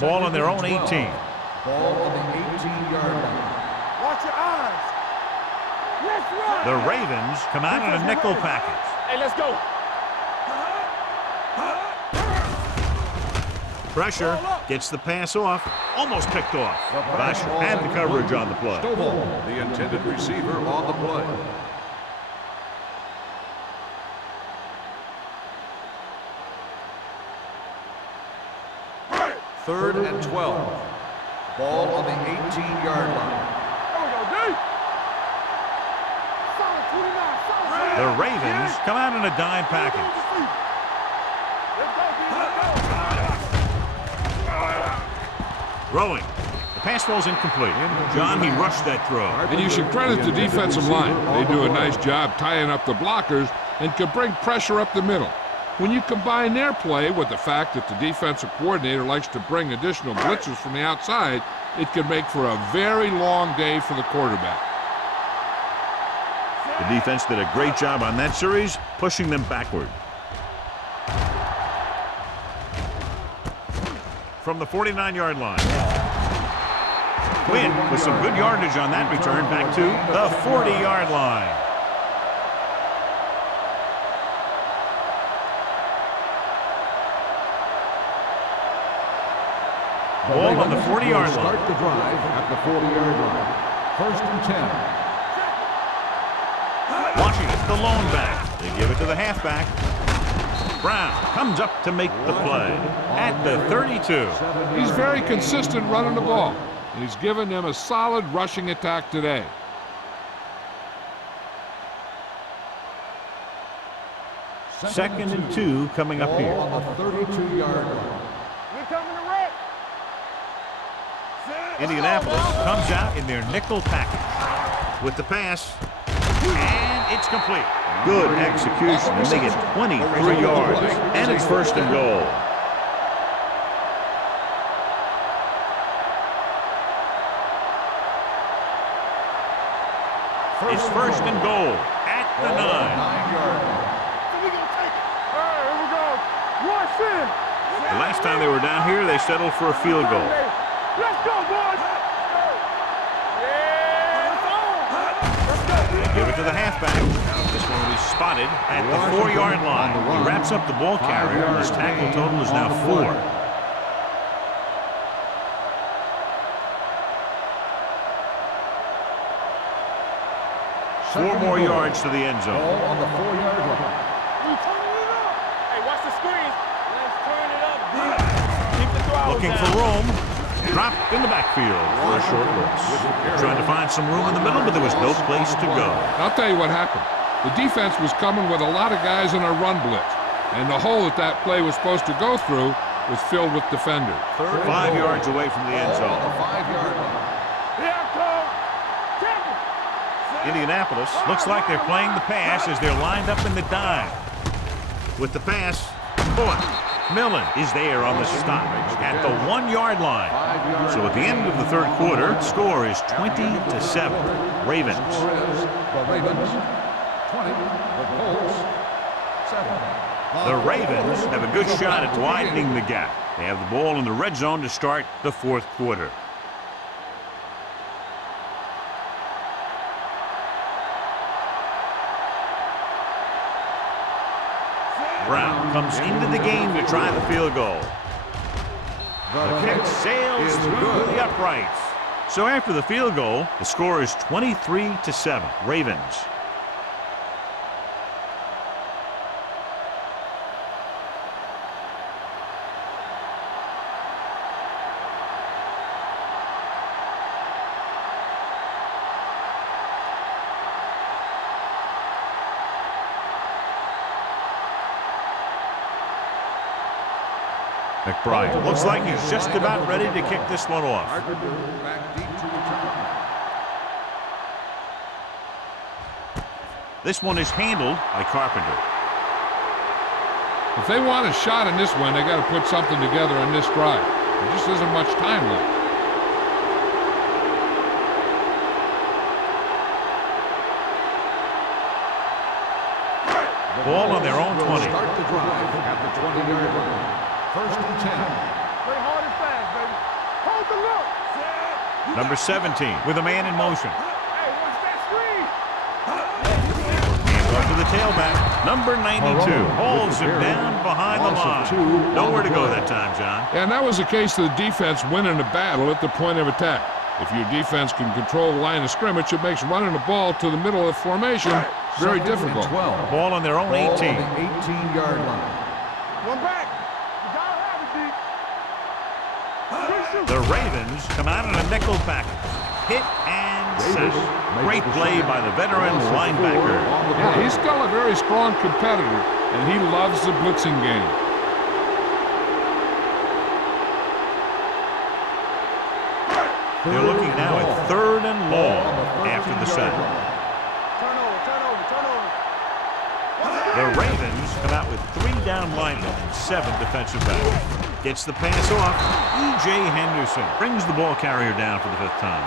Ball on their own 18. Ball on the 18-yard line. Watch your eyes. Let's run. The Ravens come out in a nickel package. Hey, let's go. Pressure, gets the pass off, almost picked off. Basher had the coverage on the play. Stovall, the intended receiver on the play. Third and 12. Ball on the 18-yard line. There we go, D. Solid 29, solid. The Ravens come out in a dime package. Let's go, D. Let's go. Throwing. The pass falls incomplete. John, he rushed that throw. And you should credit the defensive line. They do a nice job tying up the blockers and can bring pressure up the middle. When you combine their play with the fact that the defensive coordinator likes to bring additional blitzers from the outside, it can make for a very long day for the quarterback. The defense did a great job on that series, pushing them backward. From the 49-yard line. Quinn with some good yardage on that return back to the 40-yard line. Ball on the 40-yard line. Start the drive at the 40-yard line. First and 10. Washington, the lone back. They give it to the halfback. Brown comes up to make the play at the 32. He's very consistent running the ball, and he's given them a solid rushing attack today. Second and 2 coming up here. Ball on the 32-yard line. We're coming to wreck. Indianapolis comes out in their nickel package with the pass, and it's complete. Good execution, and they get 23 yards, and it's first and goal. It's first and goal at the 9. 9-yard line. We gonna take it. All right, here we go. Rush in. The last time they were down here, they settled for a field goal. Let's go, boys. Yeah, it's on. Let's go. They give it to the halfback. This one will be spotted at the 4-yard line. He wraps up the ball carrier, and his tackle total is now 4. 4 more yards to the end zone. Ball on the 4-yard line. We turning it up. Hey, watch the screen. Let's turn it up. Keep the throw Looking down. for room. Dropped in the backfield for a short loss. Trying to find some room in the middle, but there was no place to go. I'll tell you what happened. The defense was coming with a lot of guys in a run blitz, and the hole that play was supposed to go through was filled with defenders. 5 yards away from the end Ball on zone. the 5-yard line. Here I come. Tackle. Indianapolis looks like they're playing the pass as they're lined up in the dime. With the pass, boy, Millen is there on the stop at the 1-yard line. So at the end of the third quarter, score is 20-7. Ravens. The Ravens 20, the Colts 7. The Ravens have a good shot at widening the gap. They have the ball in the red zone to start the fourth quarter. Brown comes into the game to try the field goal. The kick sails through the uprights. So after the field goal, the score is 23-7. Ravens. McBride looks like he's just about ready to kick this one off. This one is handled by Carpenter. If they want a shot in this one, they got to put something together on this drive. There just isn't much time left. Ball on their own 20. Start the drive at the 20-yard line. First and 10. Play hard and fast, baby. Hold the look. Number 17 with a man in motion. Hey, what's that screen? Hands off to the tailback. Number 92 holds him down behind the line. Nowhere to go that time, John. And that was the case of the defense winning the battle at the point of attack. If your defense can control the line of scrimmage, it makes running the ball to the middle of the formation very difficult. 12. Ball on their own 18. On the 18-yard line. One back. You gotta have it, D. The Ravens come out in a nickel package. Hit and sack. Great play by the veteran linebacker. Yeah, he's still a very strong competitor, and he loves the blitzing game. They're looking now at 3rd and long after the sack. The Ravens come out with 3 down linemen and 7 defensive backs. Gets the pass off. E.J. Henderson brings the ball carrier down for the 5th time.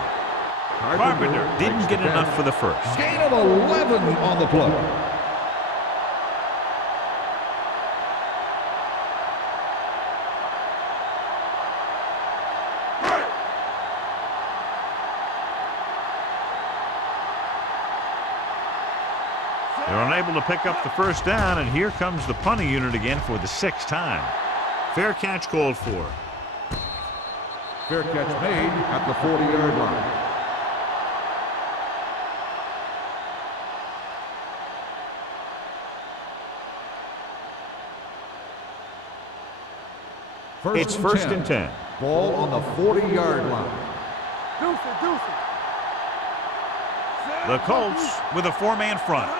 Carpenter didn't get enough for the first. Gain of 11 on the play. They're unable to pick up the first down, and here comes the punting unit again for the 6th time. Fair catch called for. Fair catch made at the 40-yard line. It's first and 10. Ball on the 40-yard line. Deuce it. The Colts with a 4-man front.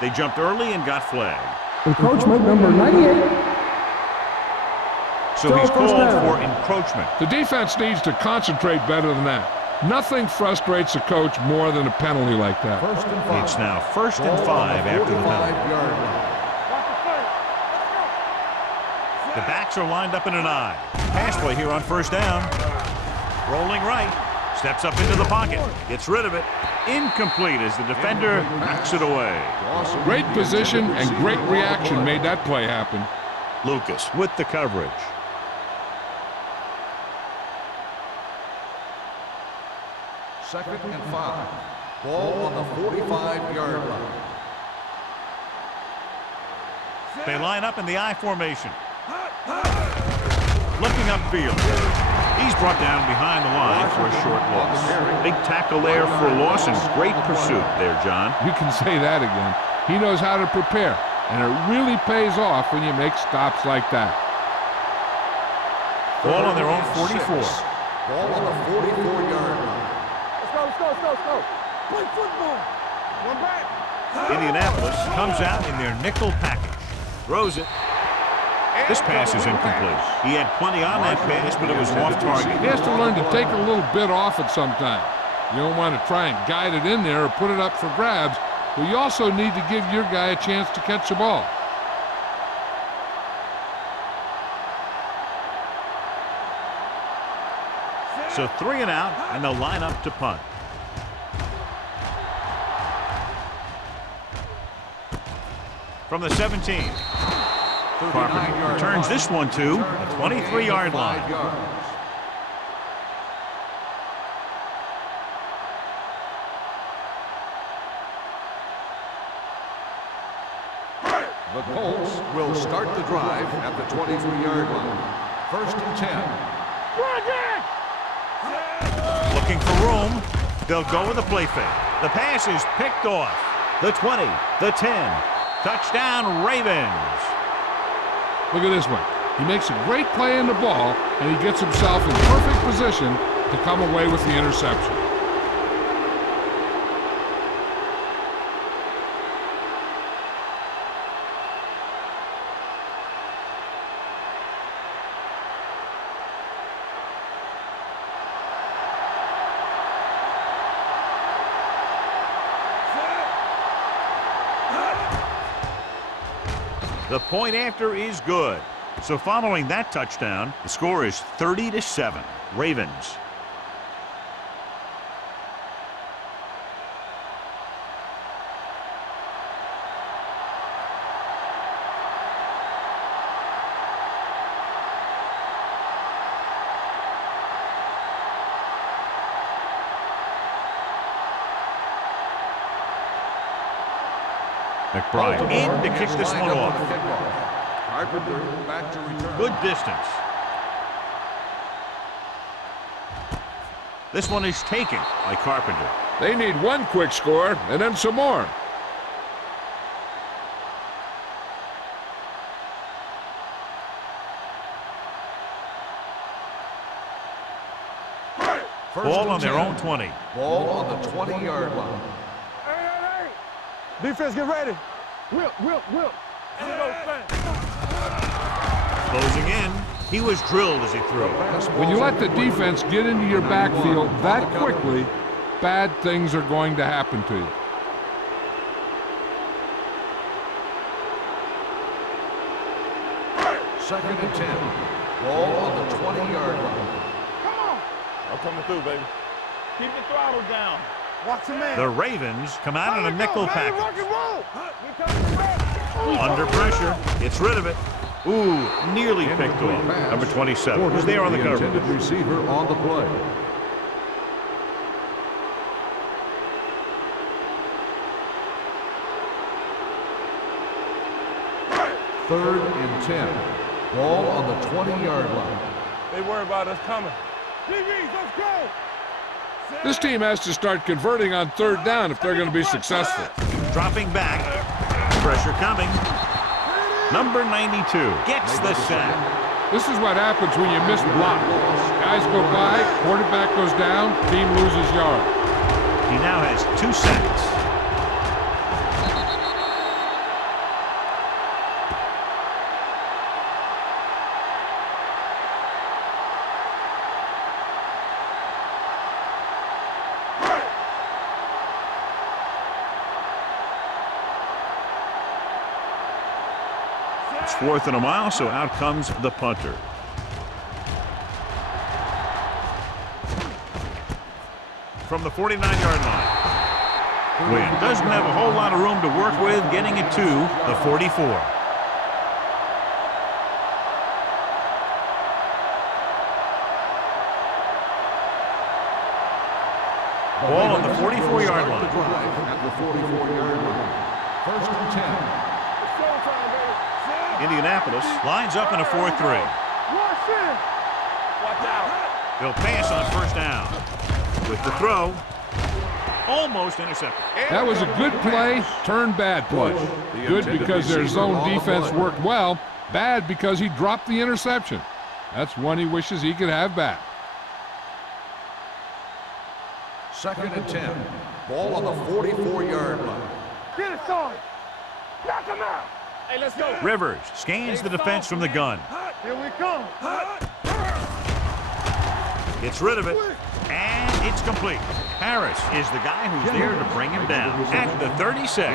They jumped early and got flagged. Encroachment number 98. So he's called for encroachment. The defense needs to concentrate better than that. Nothing frustrates a coach more than a penalty like that. First and 5. It's now 1st and 5 after the penalty. 45-yard line. The backs are lined up in an I. Pass play here on 1st down. Rolling right. Steps up into the pocket. Gets rid of it. Incomplete as the defender knocks it away. Great position and great reaction made that play happen. Lucas with the coverage. Second and 5. Ball on the 45-yard line. They line up in the I formation. Looking upfield. He's brought down behind the line for a short loss. Big tackle there for a loss and great pursuit there, John. You can say that again. He knows how to prepare, and it really pays off when you make stops like that. Ball on their own 44. Ball on the 44-yard line. Let's go. Play football. One back. Indianapolis comes out in their nickel package. Throws it. This pass is incomplete. He had plenty on that pass, but it was off target. He has to learn to take a little bit off it sometime. You don't want to try and guide it in there or put it up for grabs, but you also need to give your guy a chance to catch the ball. So 3 and out, and they'll line up to punt. From the 17. Carpenter returns this one to the 23-yard line. The Colts will start the drive at the 23-yard line. 1st and 10. Looking for room. They'll go with a play fake. The pass is picked off. The 20, the 10. Touchdown, Ravens. Look at this one. He makes a great play in the ball, and he gets himself in perfect position to come away with the interception. The point after is good. So following that touchdown, the score is 30-7. Ravens. McBride in to kick this one off. Carpenter back to return. Good distance. This one is taken by Carpenter. They need one quick score and then some more. Ball on their own 20. Ball on the 20-yard line. Hey. Defense, get ready. Whip. Closing in. He was drilled as he threw. When you let the defense get into your backfield that quickly, bad things are going to happen to you. Second and 10. Ball on the 20-yard line. Come on. I'm coming through, baby. Keep the throttle down. Watch the man. The Ravens come out in a nickel package. Rock and roll. Under pressure. Gets rid of it. Ooh, nearly picked off. Number 27 was there on the cover. Intended receiver on the play. Third and 10. Ball on the 20-yard line. They worry about us coming. DBs, let's go. This team has to start converting on third down if they're going to be successful. Dropping back. Pressure coming. Number 92 gets the sack. This is what happens when you miss blocks. Guys go by, quarterback goes down, team loses yard. He now has 2 sacks. It's 4th and a mile, so out comes the punter. From the 49-yard line. Wynn doesn't have a whole lot of room to work with, getting it to the 44. Ball on the 44-yard line. At the 44-yard line. First and 10. Indianapolis lines up in a 4-3. Watch out. They'll pass on first down. With the throw, almost intercepted. That was a good play, turned bad play. Good because their zone defense worked well, bad because he dropped the interception. That's one he wishes he could have back. Second and 10. Ball on the 44-yard line. Get it, son. Knock him out. Hey, let's go. Rivers scans the defense from the gun. Here we come. Gets rid of it, and it's complete. Harris is the guy who's there to bring him down. At the 36,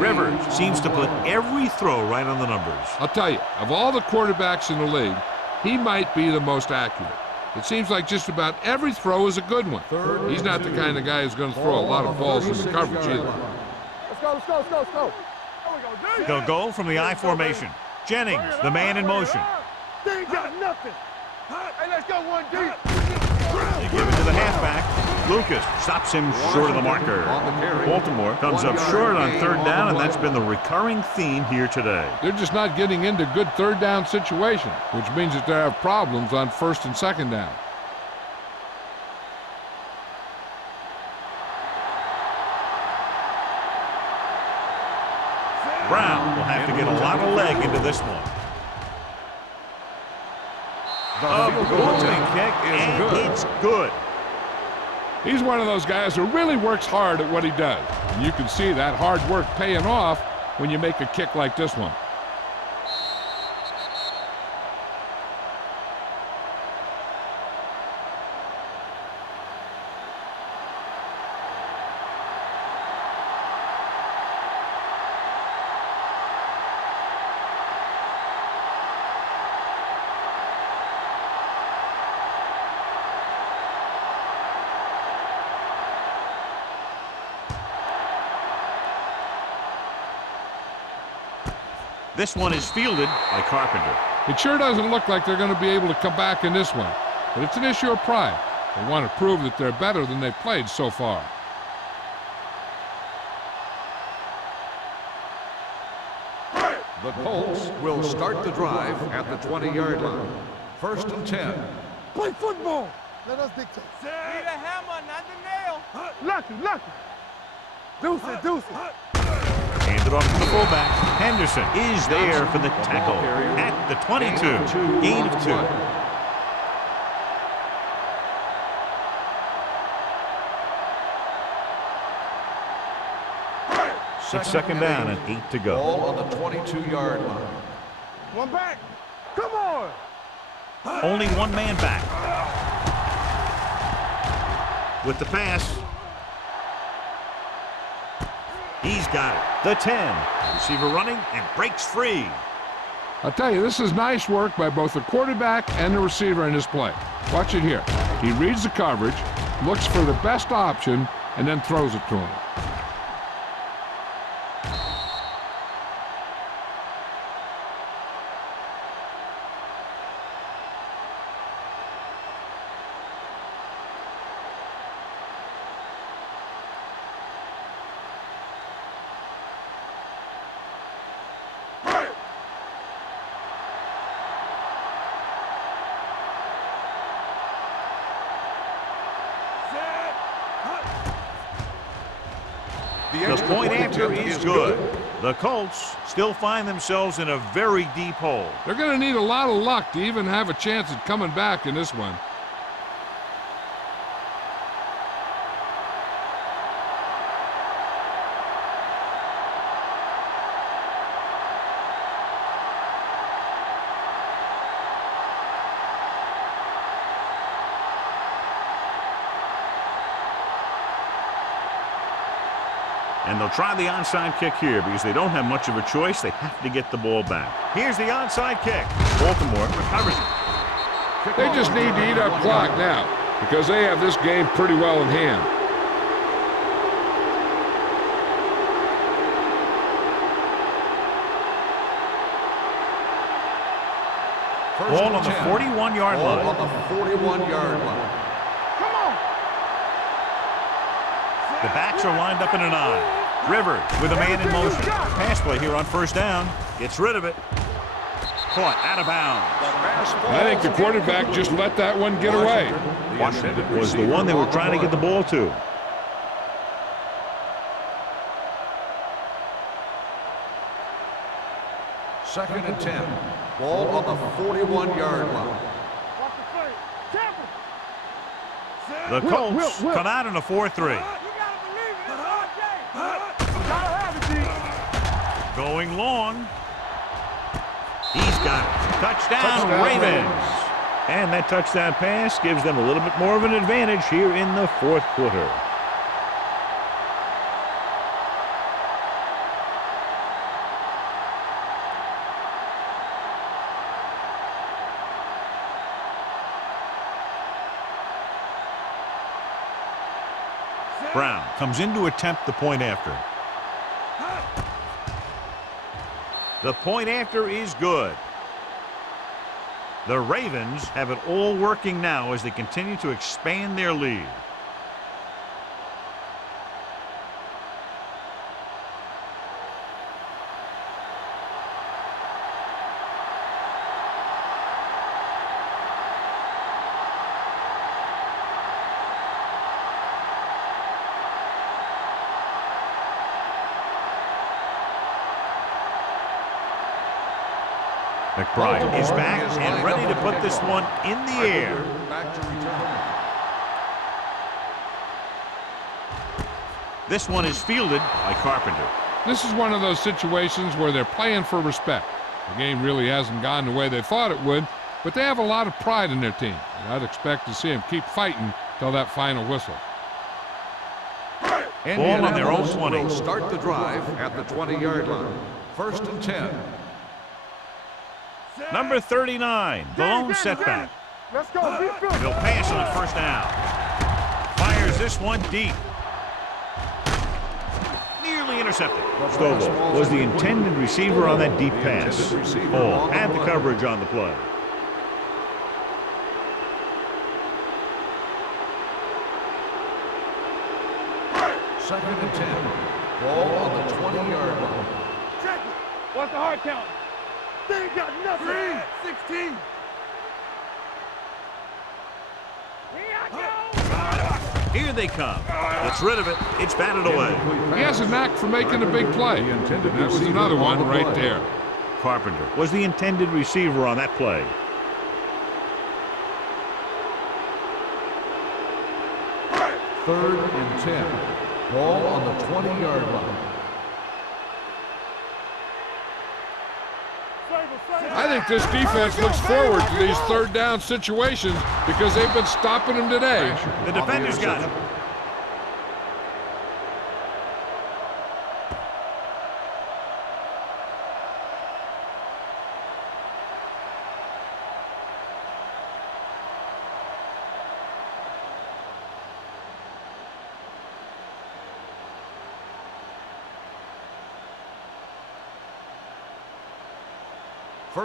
Rivers seems to put every throw right on the numbers. I'll tell you, of all the quarterbacks in the league, he might be the most accurate. It seems like just about every throw is a good one. He's not the kind of guy who's going to throw a lot of balls into coverage either. Let's go, let's go, let's go, let's go. There we go, D. They'll go from the I formation. Jennings, the man in motion. They ain't got nothing. Hey, let's go, 1D. They give it to the halfback. Lucas stops him short of the marker. Baltimore comes up short on third down, and that's been the recurring theme here today. They're just not getting into good third down situations, which means that they have problems on first and second down. Brown will have to get a lot of leg into this one. A booming kick, and it's good. He's one of those guys who really works hard at what he does. And you can see that hard work paying off when you make a kick like this one. This one is fielded by Carpenter. It sure doesn't look like they're going to be able to come back in this one, but it's an issue of pride. They want to prove that they're better than they've played so far. The Colts will start the drive at the 20-yard line. 1st and 10. Play football. Let us dictate. Be the hammer, not the nail. Lucky, lucky. Deuce it, deuce it. Handed off to the fullback. Henderson is there for the tackle at the 22. Gain of 2. It's second down and 8 to go. Ball on the 22-yard line. One back. Come on. Only one man back. With the pass. He's got it. The 10. Receiver running and breaks free. I'll tell you, this is nice work by both the quarterback and the receiver in this play. Watch it here. He reads the coverage, looks for the best option, and then throws it to him. The point after is good. The Colts still find themselves in a very deep hole. They're going to need a lot of luck to even have a chance at coming back in this one. And they'll try the onside kick here because they don't have much of a choice. They have to get the ball back. Here's the onside kick. Baltimore recovers it. They just need to eat up clock now because they have this game pretty well in hand. Ball on the 41-yard line. Ball on the 41-yard line. Come on. The backs are lined up in an I. Rivers with a man in motion. Pass play here on first down. Gets rid of it. Caught out of bounds. I think the quarterback just let that one get away. Washington was the one they were trying to get the ball to. Second and 10. Ball on the 41-yard line. Watch the play. Careful. The Colts come out in a 4-3. Going long. He's got it. Touchdown, Ravens. And that touchdown pass gives them a little bit more of an advantage here in the fourth quarter. Brown comes in to attempt the point after. The point after is good. The Ravens have it all working now as they continue to expand their lead. McBride is back and ready to put this one in the air. This one is fielded by Carpenter. This is one of those situations where they're playing for respect. The game really hasn't gone the way they thought it would, but they have a lot of pride in their team. And I'd expect to see them keep fighting till that final whistle. Ball on their own 20. Will start the drive at the 20-yard line. 1st and 10. Number 39, the lone setback. Let's go. He'll pass on first down. Fires this one deep. Nearly intercepted. Stovall was the intended receiver on that deep pass. Ball had the coverage on the play. Second and 10. Ball on the 20-yard line. Check it. What's the hard count? They ain't got nothing. 16. Here they come. Gets rid of it. It's batted away. He has a knack for making a big play. That was another one right there. Carpenter was the intended receiver on that play. Third and 10. Ball on the 20-yard line. I think this defense looks forward to these third down situations because they've been stopping them today. The defender's got him.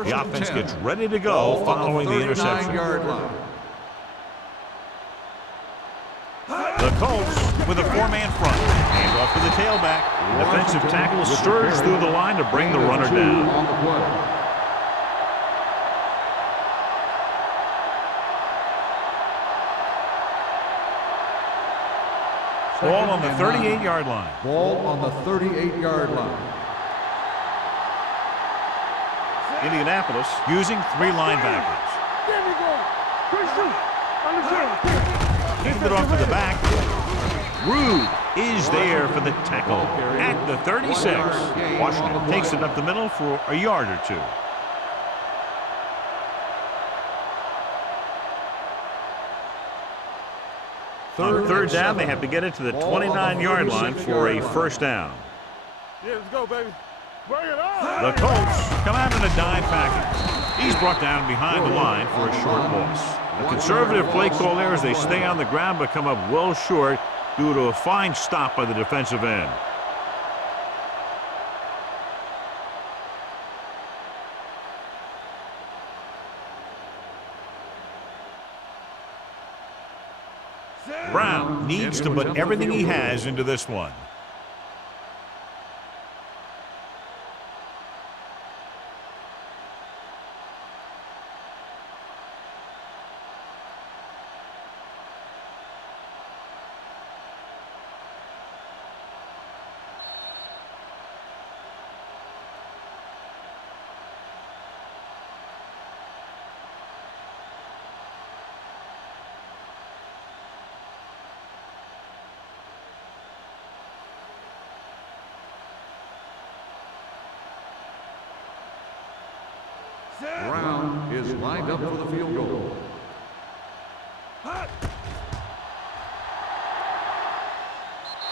The offense gets ready to go following the interception. The Colts with a four-man front. Hand off to the tailback. The defensive tackle stirs through the line to bring the runner down. Ball on the 38-yard line. Ball on the 38-yard line. Indianapolis using three linebackers. There we go. Christian. Gives it off to the back. Rude is there for the tackle at the 36. Washington takes it up the middle for a yard or two. On third down, they have to get it to the 29-yard line for a first down. Yeah, let's go, baby. Bring it on. The Colts come out in a dime package. He's brought down behind the line for a short loss. A conservative play call there as they stay on the ground but come up well short due to a fine stop by the defensive end. Brown needs to put everything he has into this one. Brown is lined up for the field goal.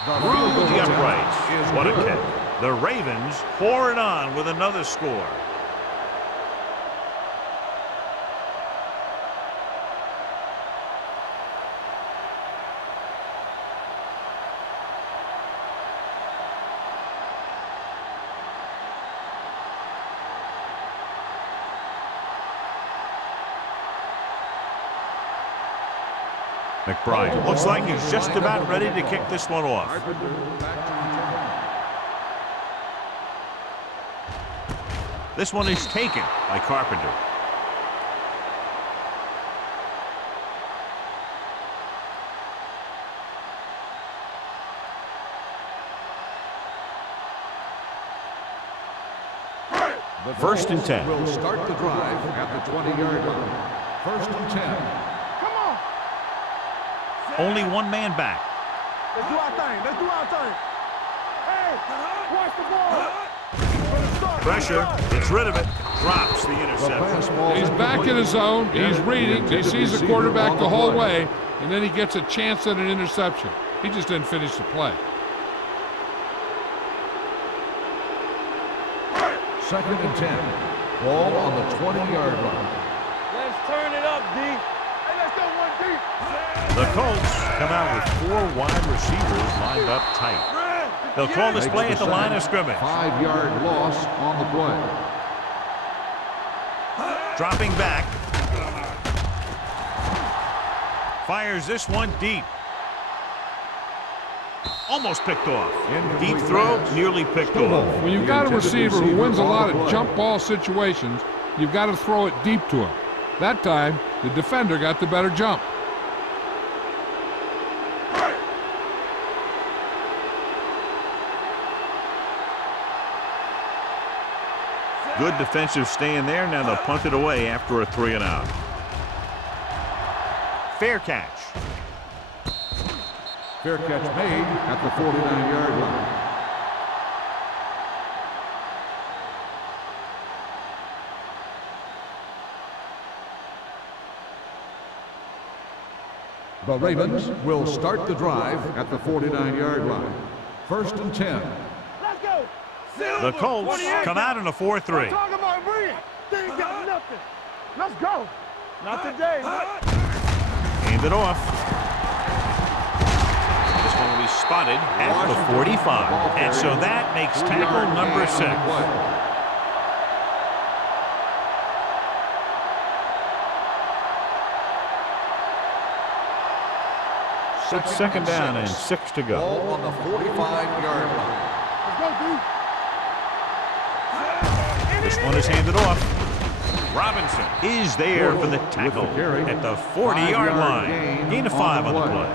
Through the uprights. What a kick. The Ravens pour it on with another score. McBride looks like he's just about ready to kick this one off. This one is taken by Carpenter. First and 10. Will start the drive at the 20-yard line. First and 10. Come on. Only one man back. Let's do our thing. Let's do our thing. Hey, watch the ball. Pressure. Gets rid of it. Drops the interception. He's back in his zone. He's reading. He sees the quarterback the whole way, and then he gets a chance at an interception. He just didn't finish the play. Second and 10. Ball on the 20-yard line. Let's turn it up, D. Hey, let's go one deep. The Colts come out with 4 wide receivers lined up tight. They'll call this play at the line of scrimmage. 5-yard loss on the play. Dropping back. Fires this one deep. Almost picked off. Deep throw, nearly picked off. When you've got a receiver who wins a lot of jump ball situations, you've got to throw it deep to him. That time, the defender got the better jump. Good defensive stand there. Now they'll punt it away after a 3 and out. Fair catch. Fair catch made at the 49-yard line. The Ravens will start the drive at the 49-yard line. First and 10. Let's go. The Colts come out in a 4-3. Talk about brilliant. They ain't got nothing. Let's go. Not today. Hand it off. This one will be spotted at the 45. And so that makes tackle number 6. It's second down and 6 to go. Ball on the 45-yard line. Let's go, D. This one is handed off. Robinson is there for the tackle at the 40-yard line. Gain of 5 on the play.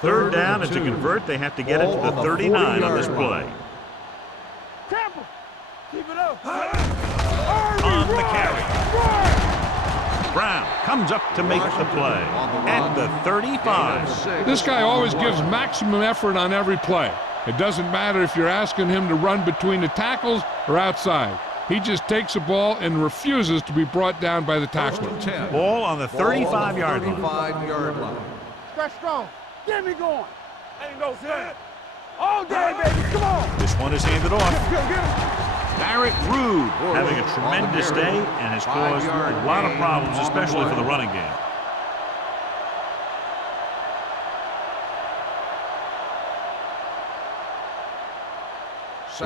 Third down, and to convert, they have to get it to the 39 on this play. Tampa. Keep it up. On the carry. Brown comes up to make the play at the 35. This guy always gives maximum effort on every play. It doesn't matter if you're asking him to run between the tackles or outside. He just takes the ball and refuses to be brought down by the tackler. Ball on the 35-yard line. Stretch strong. Get me going. Ain't no set. All day, baby. Come on. This one is handed off. Get him. Barrett Rude having a tremendous day and has caused a lot of problems, especially for the running game.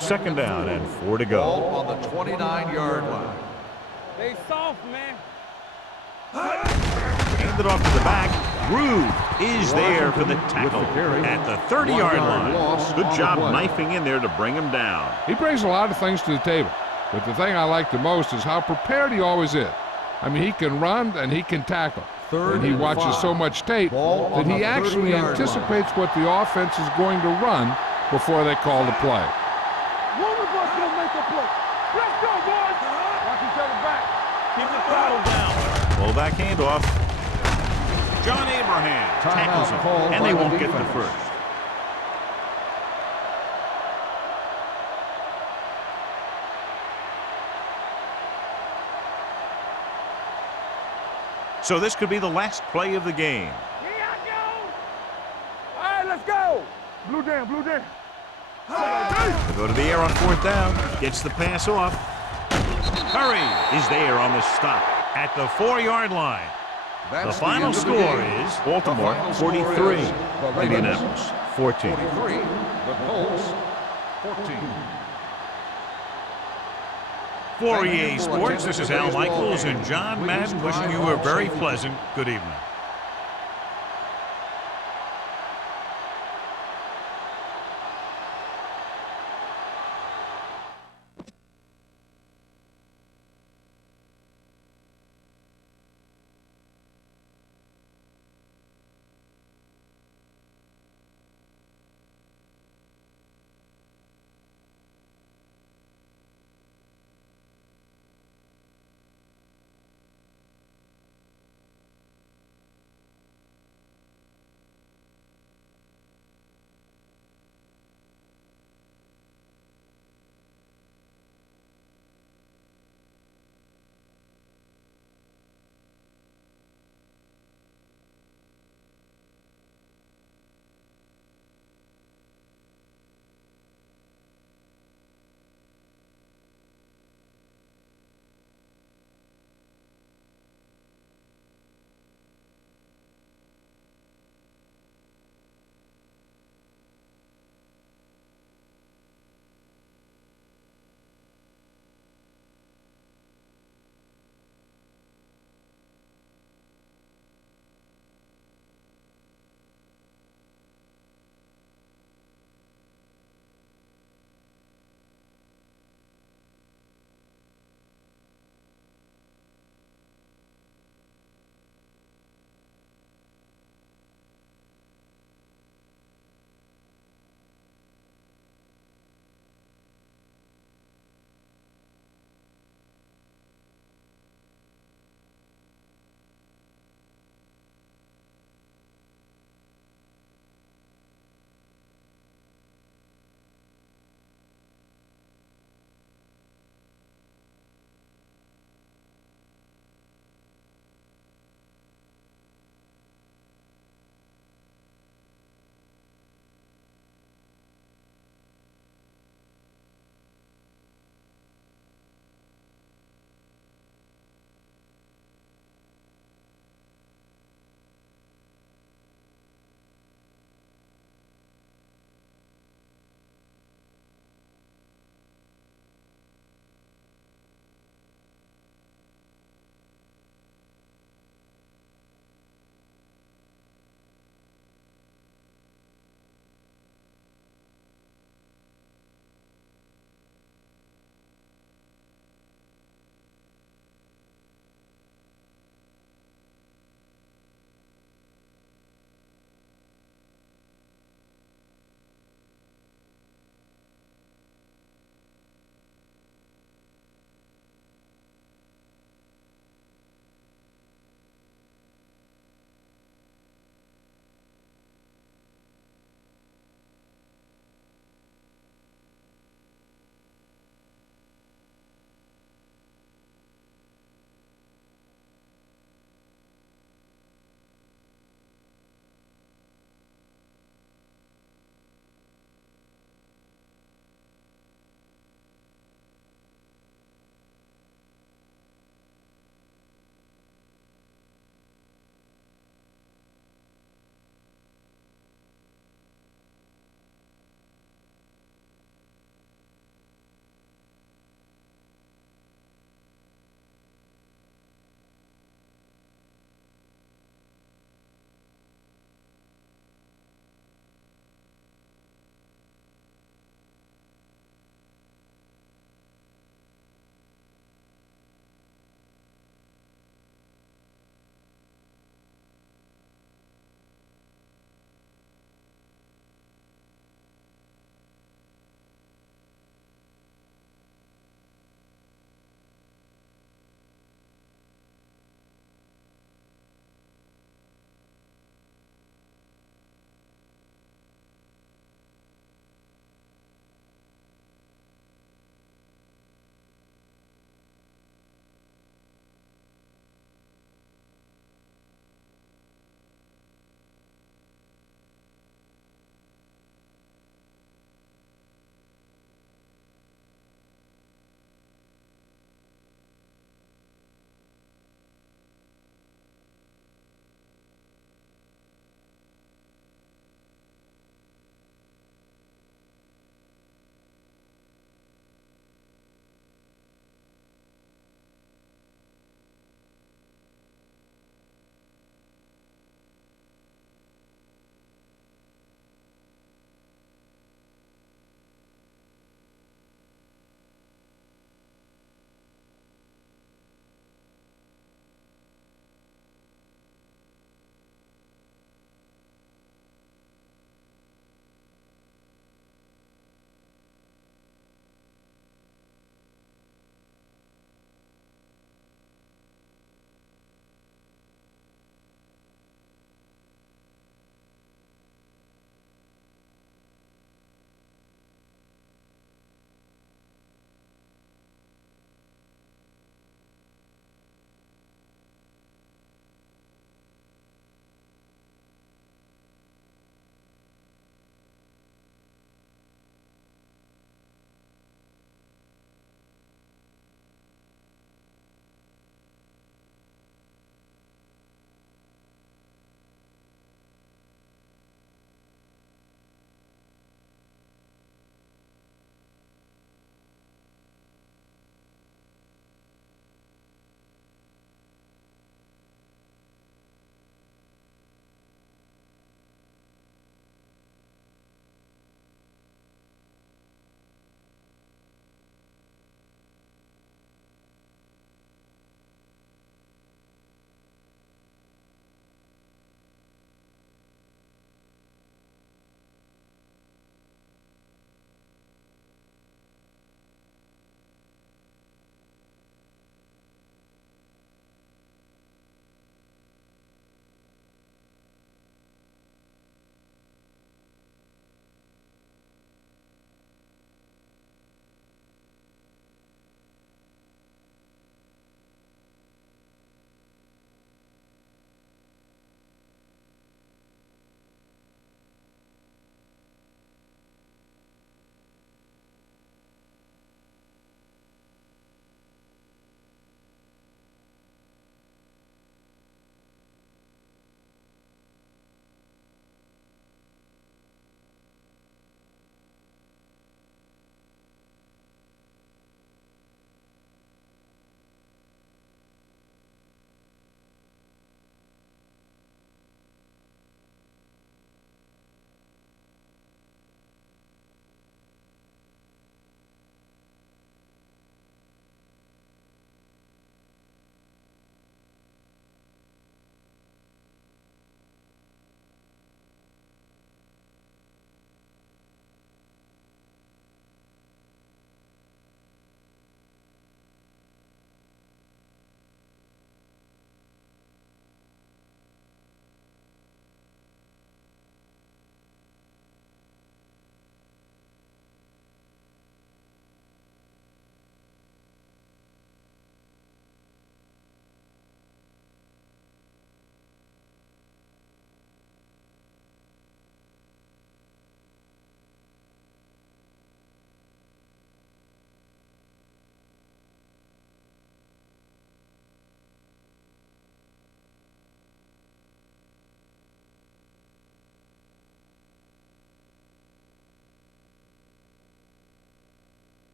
Second down and 4 to go. Ball on the 29-yard line. They soft, man. Handed off to the back. Rude is there for the tackle at the 30-yard line. Good job knifing in there to bring him down. He brings a lot of things to the table, but the thing I like the most is how prepared he always is. I mean, he can run and he can tackle. And he watches so much tape that he actually anticipates what the offense is going to run before they call the play. One of us gonna make a play. Let's go, boys. Watch each other back. Keep the throttle down. Full back handoff. John Abraham tackles him, and they won't get the first. So this could be the last play of the game. Here I go. All right, let's go. Blue down, blue down. They go to the air on 4th down. Gets the pass off. Curry is there on the stop at the 4-yard line. The final score is Baltimore 43, Indianapolis 14. 43, the Colts 14. For EA Sports, this is Al Michaels and John Madden wishing you a very pleasant good evening.